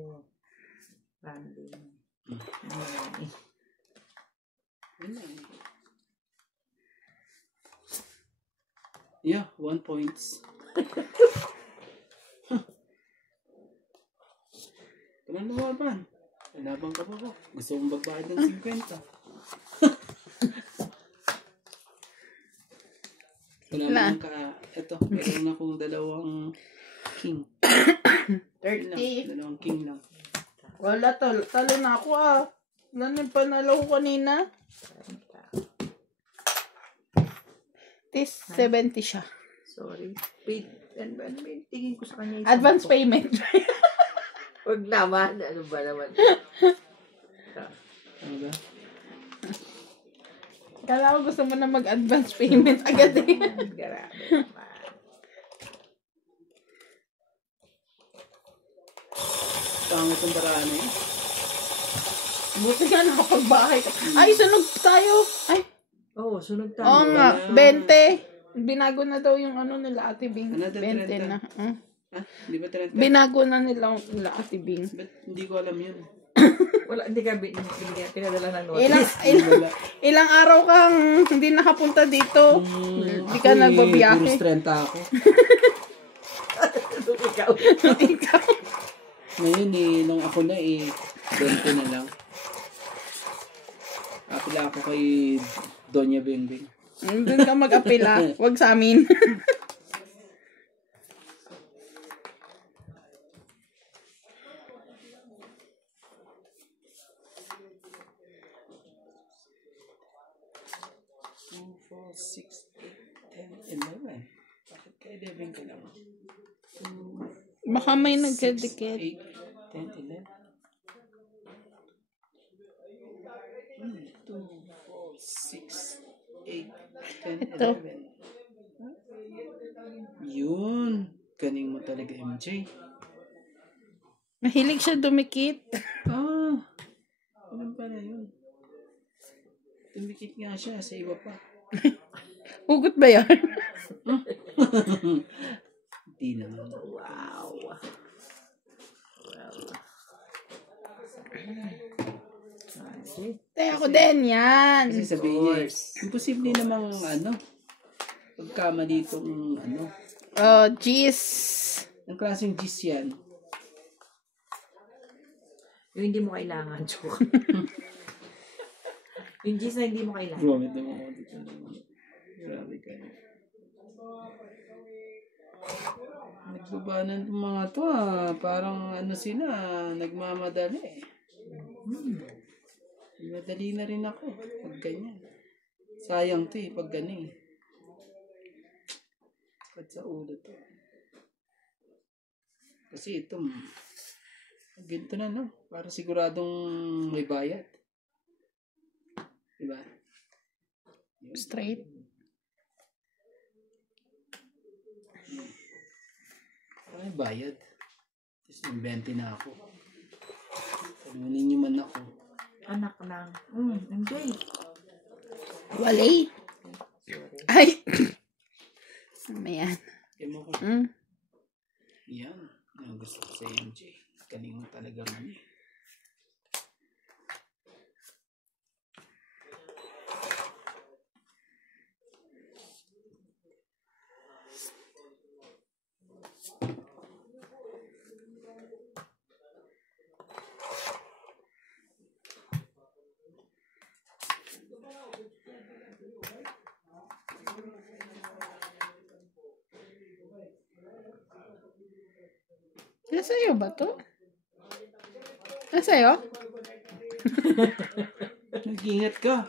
Randy. wala eh. Yeah, 1 points. Kailan lumaban? Laban ka pa ba? Gusto mong magbayad ng 50. Wala naman ka. Ito, meron akong dalawang king. 30. Dalawang king lang. Wala, talo na ako ah. Wala na yung panalo ko kanina. Tis 70 siya. Sorry. Wait, tingin ko sa kanya yung Advance payment. Huwag naman. Ano ba naman? Ano ba? Kala ko gusto mo na mag-advance payment agad eh. Grabe. Pangit ang baraan eh. Buti nga nakapagbahay ka. Ay, sunog tayo. Ay, Oo, sunog tayo. oo nga. 20. Binago na daw yung ano nila Ate Bing. Another 20 30. na. Ha? Di ba 30? Binago na nila Ate Bing. Ba't hindi ko alam yun? Wala, hindi ka binigyan. Pinadala ng notice. Ilang araw kang hindi nakapunta dito. Hindi ka nagbabiyahe. Puro strength ako. Ikaw. Ikaw. Ngayon nung ako na 20 na lang. Apila ako kay Doña Bengbeng. Doon ka mag-apila. Huwag sa amin. Bakit kay 11 ka lang? Baka may nagdedicate. 8, 10, 11. 2, 4, 6, 8, 10, Ito. 11. Yun. Galing mo talaga, MJ. Mahilig siya dumikit. Ano pala yun? Tumikit nga siya sa iba pa. Hugot ba yan? Hindi naman. Wow. Ako din yan. Kasi sabihin niya, imposible namang pagkama ditong Oh, jeez. ang klaseng gis yan. Yung hindi mo kailangan, joke. Yung G's na hindi mo kailangan. Gromit naman ako dito. Grabe ka. Nagsubanan itong mga to Parang sila, nagmamadali Madali na rin ako pag ganyan. Sayang to pag ganyan Pag sa ulo to. Kasi ito, ganito na para siguradong may bayad. Diba? Straight. May bayad. Tapos yung 20 na ako. Salunin niyo man ako. Anak ng... MJ. Wali. Ay. Ayan. Kaya mo ko. Yan. Ang gusto ko sa MJ. Galing mo talaga man Nasa'yo ba to? Nasa'yo? Nag-ingat ka.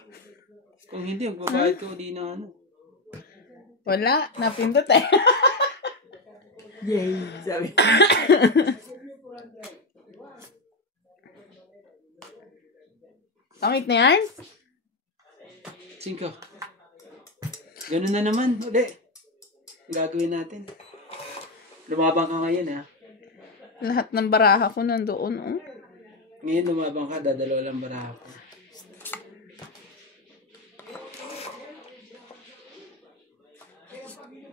Kung hindi, magbabayad ka uli na Wala. Napindot Yay! Sabi. Tangit na yan? 5. Ganun na naman. Uli. Gagawin natin. Lumabang ka ngayon Lahat ng baraha ko nandoon. Ngayon lumabang ka, dadalawa lang baraha ko.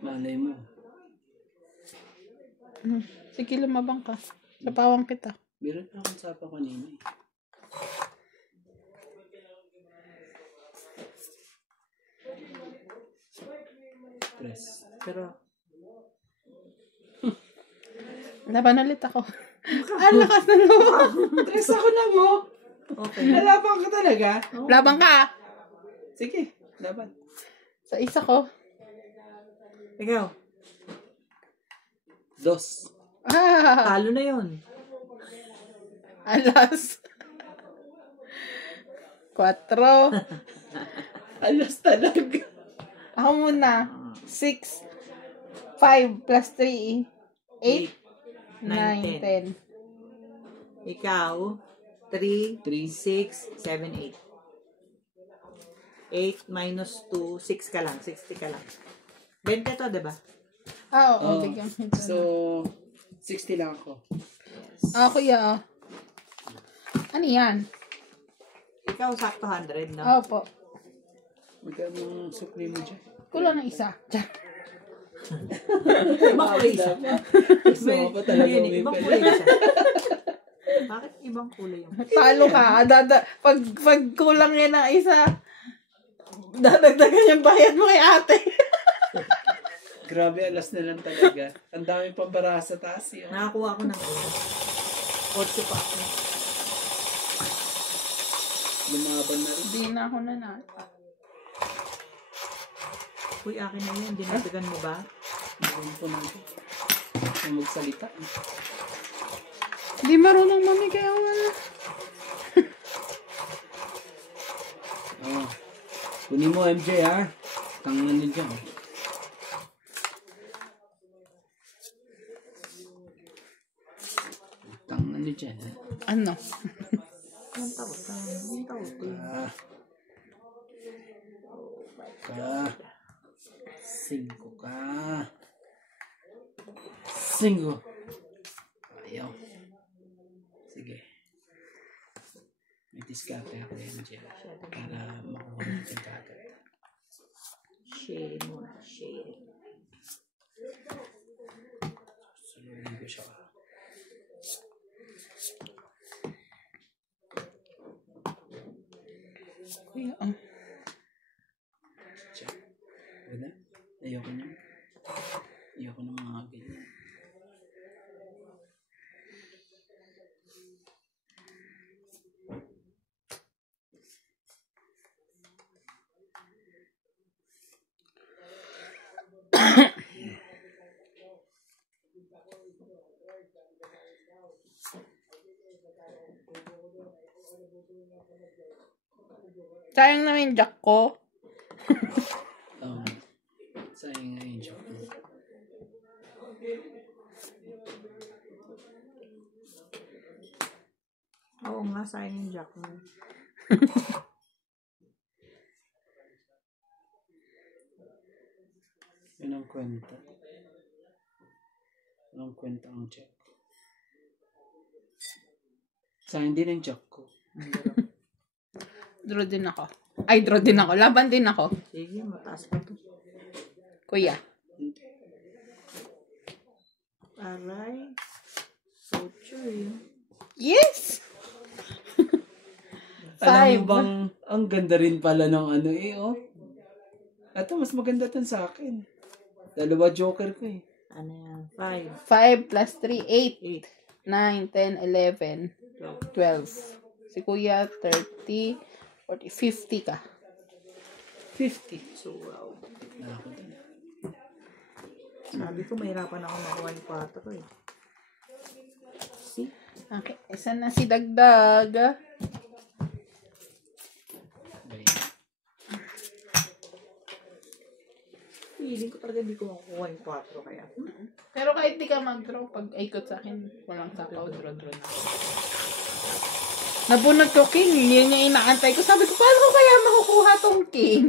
Malay mo. Sige, lumabang ka. Napawang kita. Meron pa akong sapa kanina Press. Pero... Laban ulit ako. Ang lakas ng loob. Press ako na mo. Okay. Nalabang ka talaga. Labang ka. Sige, laban. Sa isa ko. Ikaw. 2. Talo na yun. Alas. 4. Alas talaga. Ako muna. 6. 5 plus 3. 8. 9, 10. Ikaw. 3, 3. 6, 7, 8. 8 minus 2, 6 ka lang. 60 ka lang. 20 to, diba? Oo, bigyan mo ito. So, 60 lang ako. Kuya. Ano yan? Ikaw sakto 100, no? Opo. Magkano yung sukli mo dyan? Kulang ng isa. Ibang kulay isa. Gusto mo pa talaga Ibang kulay isa. Bakit ibang kulay yung Talo ka. Pag kulang yan ng isa, dadagdagan yung bayad mo kay ate. Grabe, alas na lang talaga. Ang dami pang bara sa taas yun. Nakakuha ko ng 8 pa. Lumaban na rin. Hindi na ako nanata. Uy, akin na yun. Dinagdagan mo ba? Gawin po natin. Ang magsalita. Hindi marunong mamigay ako na. Oh. Kunin mo, MJ, ha? Tangan niyo dyan. Tangan niyo dyan, ha? Ano? Ang tawag ka. Ang tawag ko yun. Cinco ka. Cinco. Ayaw. Sige. May diskarte ako yan, Jill. Para makuha natin kagad. Shade mo na. Shade. Sunodin ko siya. Kuya, Siya. Wala. Ayoko na. Ayoko na mga ganyan. sayang naman yung jack ko. Sayang nga yung joke. Oo nga, sayang yung jack mo. Yun ang kwenta. Yun ang kwenta ang jack. Sayang din ang jack ko. Draw din ako. Ay, draw din ako. Laban din ako. Sige, mataas pa to. Kuya. Aray. So true. Yes! Alam Five. mo bang, ang ganda rin pala ng ano oh. Ito, mas maganda tan sa akin. Dalawa joker ko eh. Ano yan? 5. 5 plus 3, 8. 8, 9, 10, 11, 12. Si Kuya, 30, 40, 50 ka. 50. So, wow. Na ako din. Sabi ko, mahirapan ako makuha yung 4 eh. See? Okay, isa na si Dagdag. Feeling ko talaga hindi ko makukuha yung 4 kaya. Pero kahit di ka mag-draw, pag ikot sa akin, walang sapaw, draw na. Nabunod ko king, yun yung inaantay ko. Sabi ko, paano ko kaya makukuha tong king?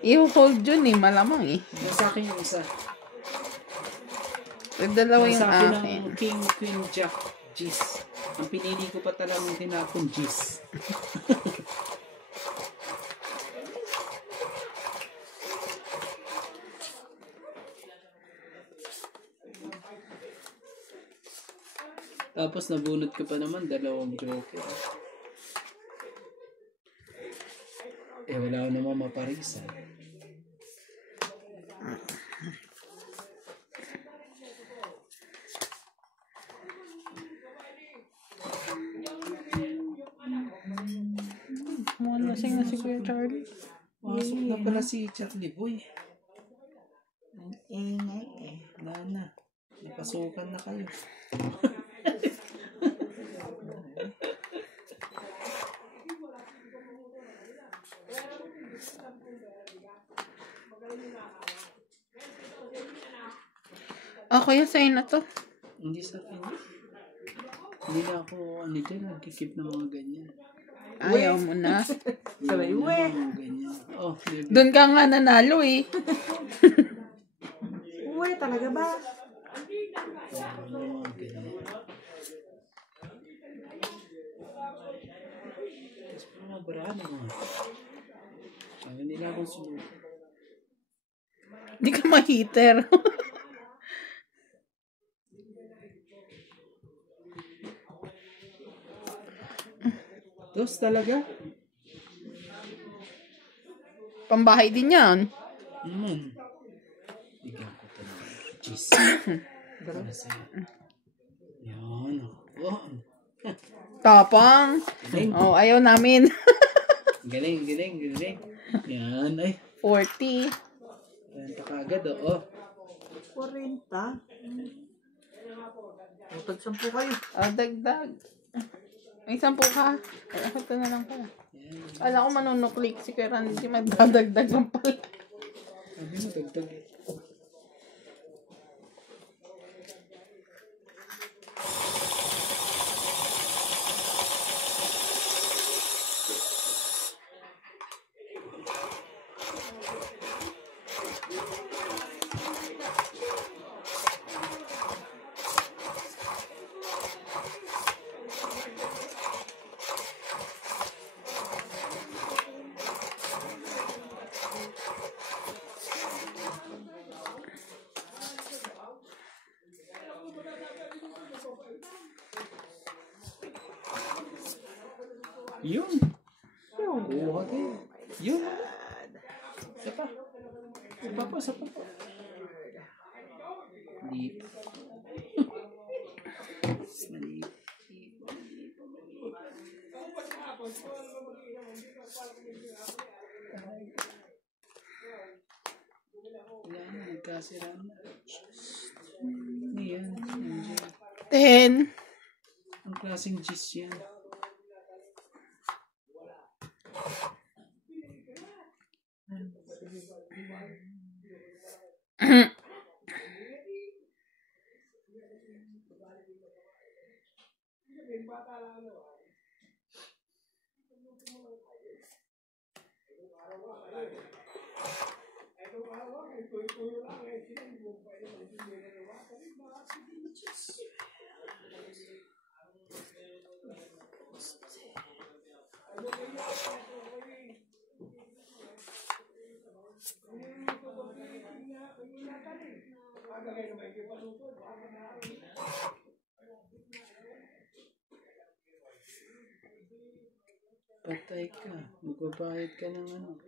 I-hold yun eh, malamang eh. Yung sa akin yung isa. Dalawa yung Sa akin akin. ang king, queen, jack, G's. Ang pinili ko pa talagang tinapon G's. Tapos nabunot ko pa naman 2 joker. Eh wala ko naman maparisan. Mga lasing na si Kuya Charlie. Masok na pala si Charlie Boy. Ang ingay eh. Wala na. Napasukan na kayo. Kuya, sa'yo na to. Hindi sa akin. Hindi na ako dyan. Nagkikip ng mga ganyan. Ayaw mo na. Sabay, Ng we. mga ganyan. Oh, maybe. Doon ka nga nanalo eh. Uwe, talaga ba? Ng mga ganyan. Tapos pa mga baraan mga. Sabi nila akong sunod. Hindi ka ma-heater. Dos talaga? Pambahay din yan. Naman. Bigyan ko ito ng cheese. Para sa'yo. Yan. Oh. Tapang. Galing. Oh, ayaw namin. Galing. Yan. Ay. 40. Renta ka agad, oh. 40. Utag 10 kayo. Oh, dagdag. May 10 ka. Ay, ako ito na lang pala. Yan. Alam ko manunuklik si Kuya Randy. Magdadagdag lang pala. Sabi mo, dagdag eh. Yun. Kuha kayo. Yun. Isa pa. Isa pa. Maliit. Maliit. Wala na, nagkasira na. Ano yan? 10. Ang klaseng cheese yan. Patay ka. Magbabayad ka ng ano.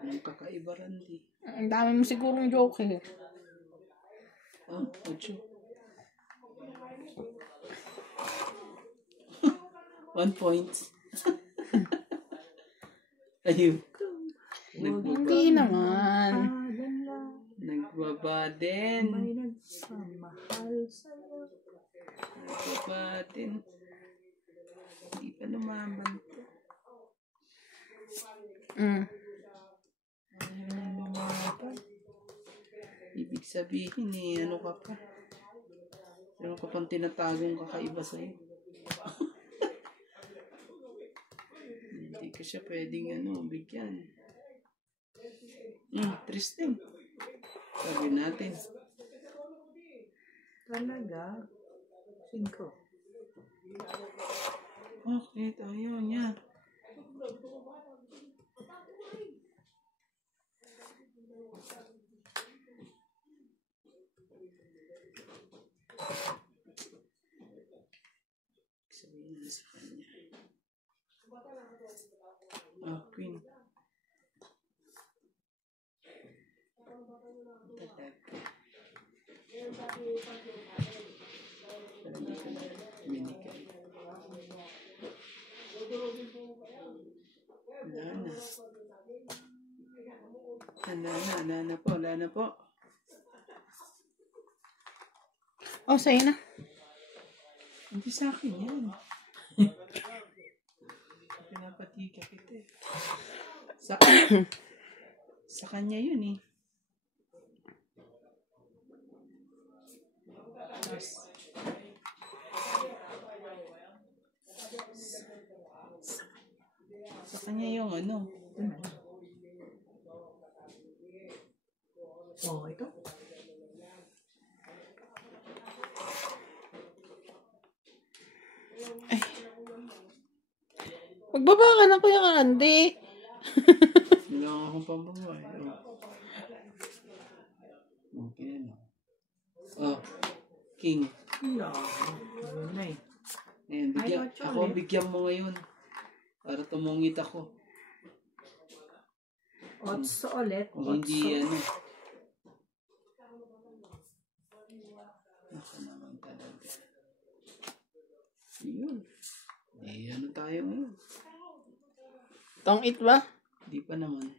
Anong kakaiba, Randy? Ang dami mo sigurong joke eh. Ah, 8. 1 point. Ayun. Hindi naman. Nagbaba din. May nagmamahal sa'yo. Nagbaba din. Hindi pa lumabanta. Ayaw na lumabanta. Ibig sabihin ano ka pa? Meron ka pang tinatagong kakaiba sa'yo. Hindi ko siya pwedeng bigyan. Interesting. Sabi natin. Talaga? 5. Okay, tayo niya. Sabihin na sa kanya. Queen. Talaga. Pero hindi ko na binigay. Wala na po. Oh, sa'yo na. Hindi sa akin yan. Pinapatika kita eh. Sa kanya yun eh. Yes. Sa kanya yung Oh, ito. Magbaba ka na, Kuya Randy. Wala akong pambawa eh. Okay na. Oh, King. No. Ano na eh. Ayan, bigyan, Ay, ako bigyan mo ngayon. Para tumungit ako. Otso ulit. Kung hindi, Otso. Ako naman talaga. Yun. Ano tayo ngayon? Tong-it ba? Di pa naman.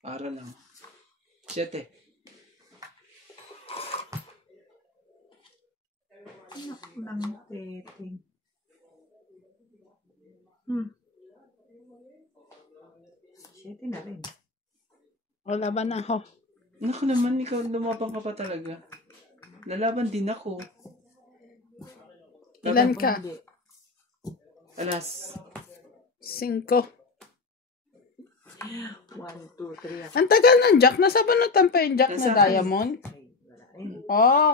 Para lang. 7. Naku nang teting. Siyete na rin. Wala ba na ako? Naku naman, ikaw lumabang ka pa talaga. Lalaban din ako. Ilan ka? Hindi. Alas. 5. 1, 2, 3. Ang tagal ng jack. Nasa banutan pa yung jack na Nasa akin. diamond? Wala rin.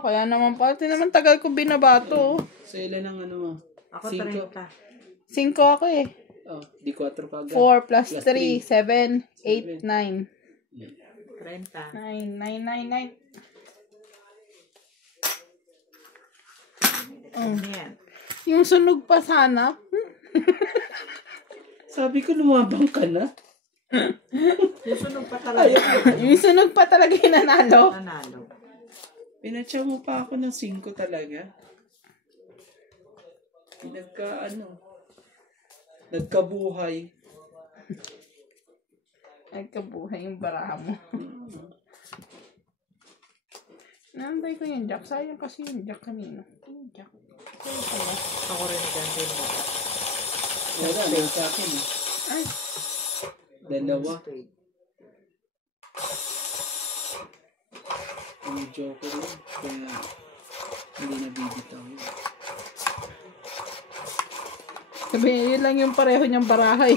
Kaya naman pati naman tagal ko binabato. So, ilan ang ano mo? Ako 5. 30. 5 ako eh. Oh, di 4 pa agad. 4 plus Plus 3, 7, 8, 9. 30. 9, 9, 9, 9. Ano yan? Yung sunog pa sana. Sabi ko, lumabang ka na. Susunod pa talaga. Yung sunog pa talaga yung nanalo. Nanalo. Pinatsa mo pa ako ng 5 talaga. Nagkabuhay. Ay, kabuhay yung baraha mo. Naantay ko yung jack. Sayang kasi yung jack kanino. Yung jack. Sayang pala. Ako rin gantin mo. Wala, lang sa akin eh. Ay, 2. Ang joker yun. Kaya hindi nabibitaw yun. sabi yun lang yung pareho niyang barahay.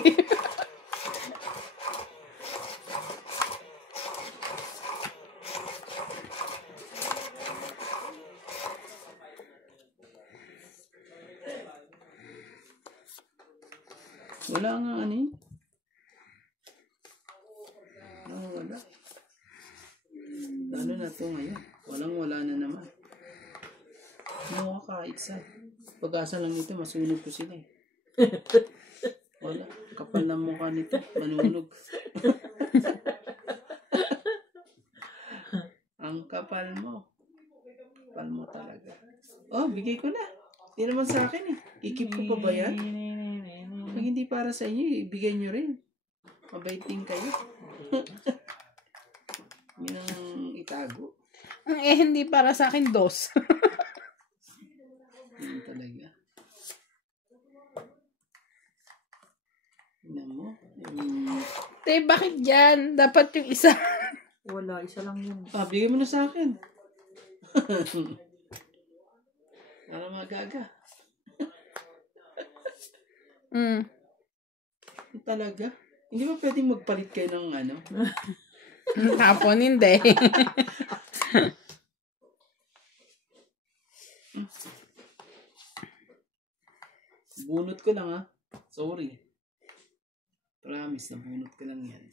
Wala nga ano yun. Wala. Lalo na to ngayon. Wala na naman. Nawa kahit sa. Pag-asa lang nito, masunog ko sila eh. Wala. Kapal na mukha nito. Manunog. Ang kapal mo. Kapal mo talaga. Oh, bigay ko na. Hindi naman sa akin eh. Ikip ko pa ba yan? Pag hindi para sa inyo, ibigay nyo rin. Mabaiting kayo. Yun ang itago. Hindi para sa akin 2. Yun talaga. Tignan mo. Te, bakit yan? Dapat yung isa. Wala, isa lang yun. Bigay mo na sa akin. Para magaga. Talaga? Hindi ba pwedeng magpalit kayo ng ano? Hapon hindi. Bunot ko lang ha. Sorry. Promise na bunot ko lang yan.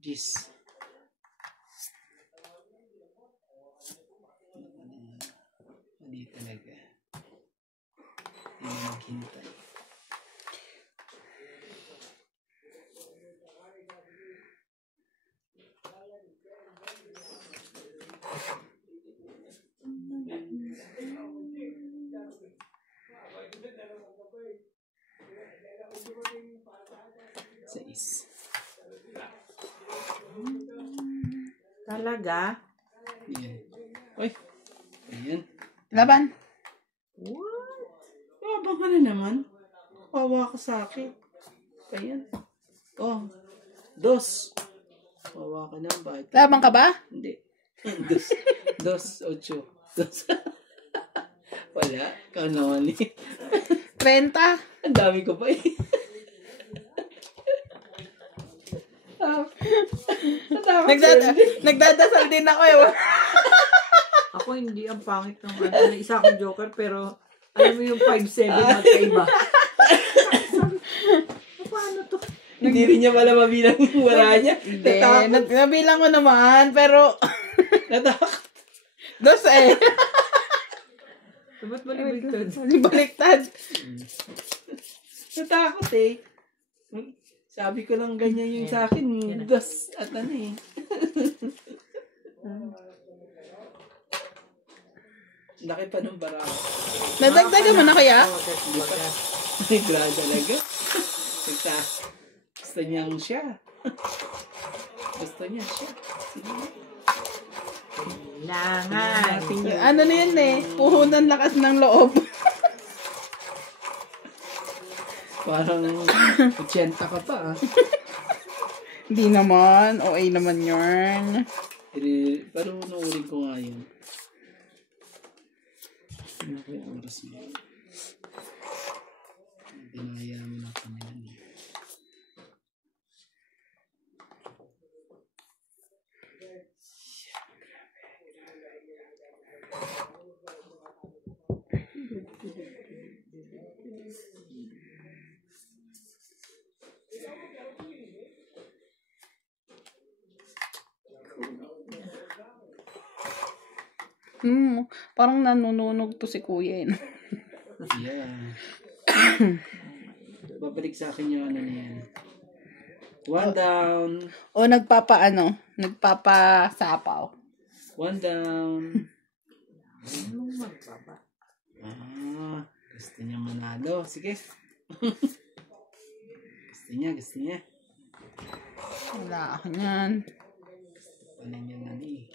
Jeez. Hindi talaga. Hindi maghintay. Sais. Talaga? Ayan. Uy. Ayan. Laban. What? Mabang ka na naman. Kawawa ka sa akin. Ayan. Oh. 2. Kawawa ka na. Bakit? Laban ka ba? Hindi. 2. 8. 2. Wala. Ikaw naman eh. 30. Ang dami ko pa eh. Nagdadasal din ako eh. Ako hindi ang pangit ng ano. Isa akong joker pero alam mo yung 5-7 magkaiba. Paano to? Hindi rin niya pala mabilang yung wala niya. Hindi. Nabilang ko naman, pero Natakot. 12. Ba't baliktad? Baliktad. Natakot eh. Sabi ko lang ganyan yung sa akin. Das at ano eh. Laki pa ng bara. Nadagdagan mo na kaya? Ay, grabe talaga. Gusto niyang siya. Gusto niya siya. Sige. Kailangan. Ano na yan eh? Puhunan lakas ng loob. Parang 80 ka pa ah. Hindi naman. OA naman yun. Pero nauulit ko nga yun. Ano ko yung oras mo? Binaya mo na kami yan. Parang nanununog to si kuya eh. Yeah. Babalik sa akin yung ano niyan. One down. O nagpapasapaw. One down. Anong magbaba? Gusto niya manalo. Sige. Gusto niya. Wala ako yan. Wala niya nani.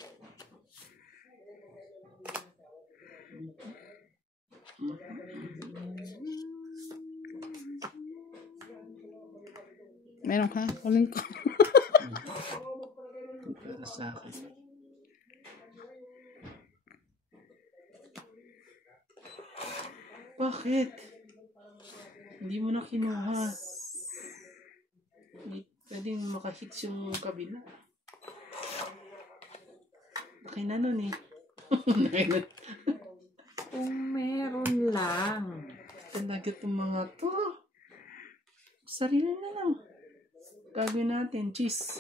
Meron ka? Kunin ko. Para sa akin. Bakit? Hindi mo na kinuha. Hindi pwedeng makahits yung kabila. Laki na nun eh. Kung meron lang. Talaga itong mga to. Sarili na lang. Gagawin natin. Cheese.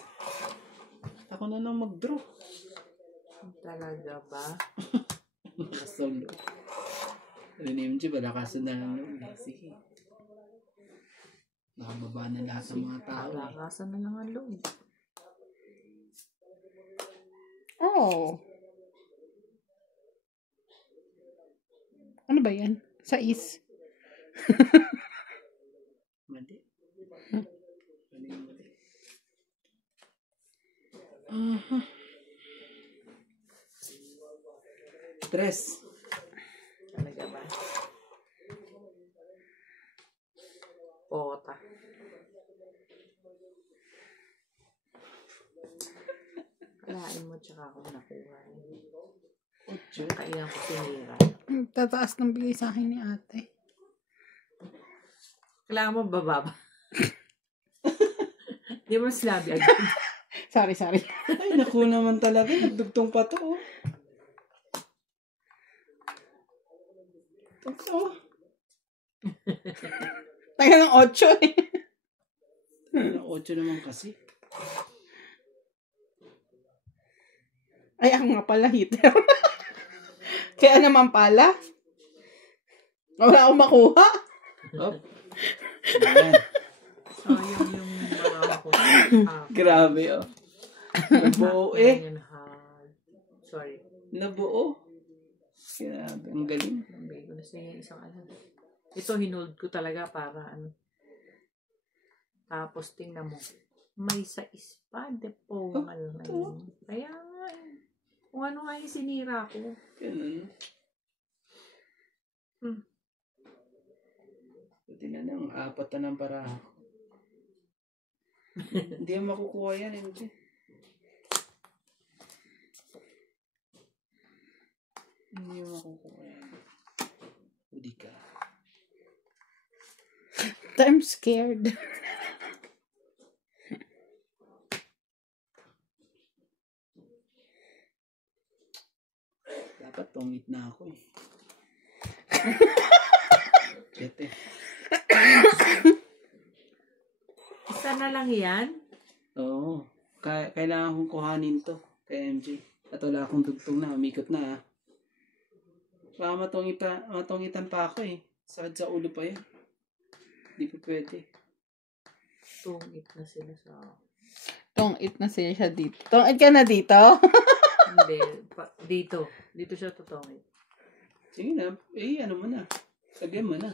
Ako na lang mag-draw. Talaga ba? Solo. Ano ni MJ, balakasan na lang loob. Sige. Nakababa na lahat ng mga tao. Lakasan na lang ang loob. Oh. Ano ba yan? Sais. Mali. Mali. Tres. Talaga ba? Pota. Kalain mo tsaka ako nakuha. Ocho. Kailan ko sinira. Tataas ng bigay sa akin ni ate. Kailangan mo bababa. Di mo sinabi agad. Sorry. Ay, naku naman talaga. Nagdugtong pa to. Oh. Ito. Tayo ng 8 eh. Ng 8 naman kasi. Ay, ako nga pala, heater. Kaya naman pala. Wala akong makuha. Up. Ayan. Sayang yung mga ko. Grabe, oh. Nabuo eh. Sorry. Nabuo. Grabe, ang galing. Nambay ko na sa yung isang ano. Ito, hinold ko talaga para ano. Tapos, tingnan mo. May sa ispade po. Oh, Ano na yun. Kaya nga eh. Kung ano nga yung sinira ko. Ganun. Buti na lang, 4 na ng paraha. Hindi mo makukuha yan, MJ. Hindi mo makukuha yan. Huli ka. I'm scared. Dapat pangit na ako eh. Siyete. Isa na lang yan. Oo. Kailangan kong kuhanin to kay MJ. At wala akong dugtong na. Umikot na ah. Baka matungitan pa ako eh. Sakit sa ulo pa yan. Hindi pa pwede. Tungit na sila sa... Tong-it na siya dito. Tong-it ka na dito? Hindi. Dito. Dito siya tutungit. Sige na. Eh, ano mo na. Sagay mo na.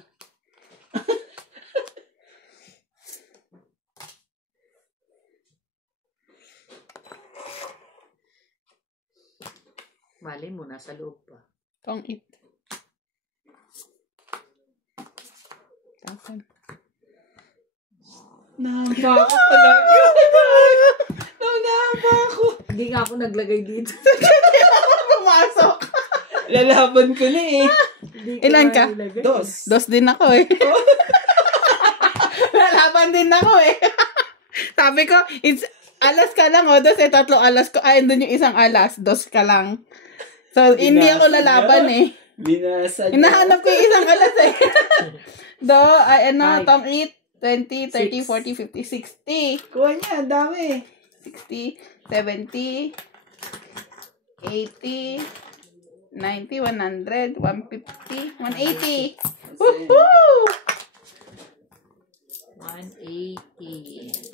Mali mo, nasa loob pa. Tong-it. Tapos. Nahamba ako talaga. Nahamba ako. Hindi nga ako naglagay dito. Pumasok. Lalaban ko na eh. Hindi ko Ilan nga ka? nilagay. Dos din ako eh. Lalaban din ako eh. Sabi ko, alas ka lang oh. Dos eh, 3 alas ko. Ay, doon yung isang alas. 2 ka lang. So, hindi ako lalaban eh. Binasa niya. Hinahanap ko yung isang alas eh. Ay, ano, Ay. tong-it. 20, 30, 6. 40, 50, 60. Kuha niya, ang dami. 60, 70, 80, 90, 100, 150, 180. Woohoo! 180.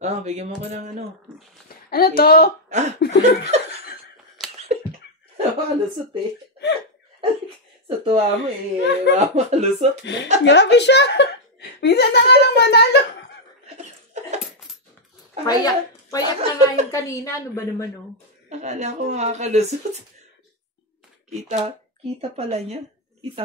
Ah, bigyan mo ko ng ano. Ano to? Makalusot eh. Sa tuwa mo eh. Makalusot. Grabe siya. Minsan na nga lang manalo. Payak na nga yung kanina. Ano ba naman, oh? Akala ko makakalusot. Kita pala niya. Kita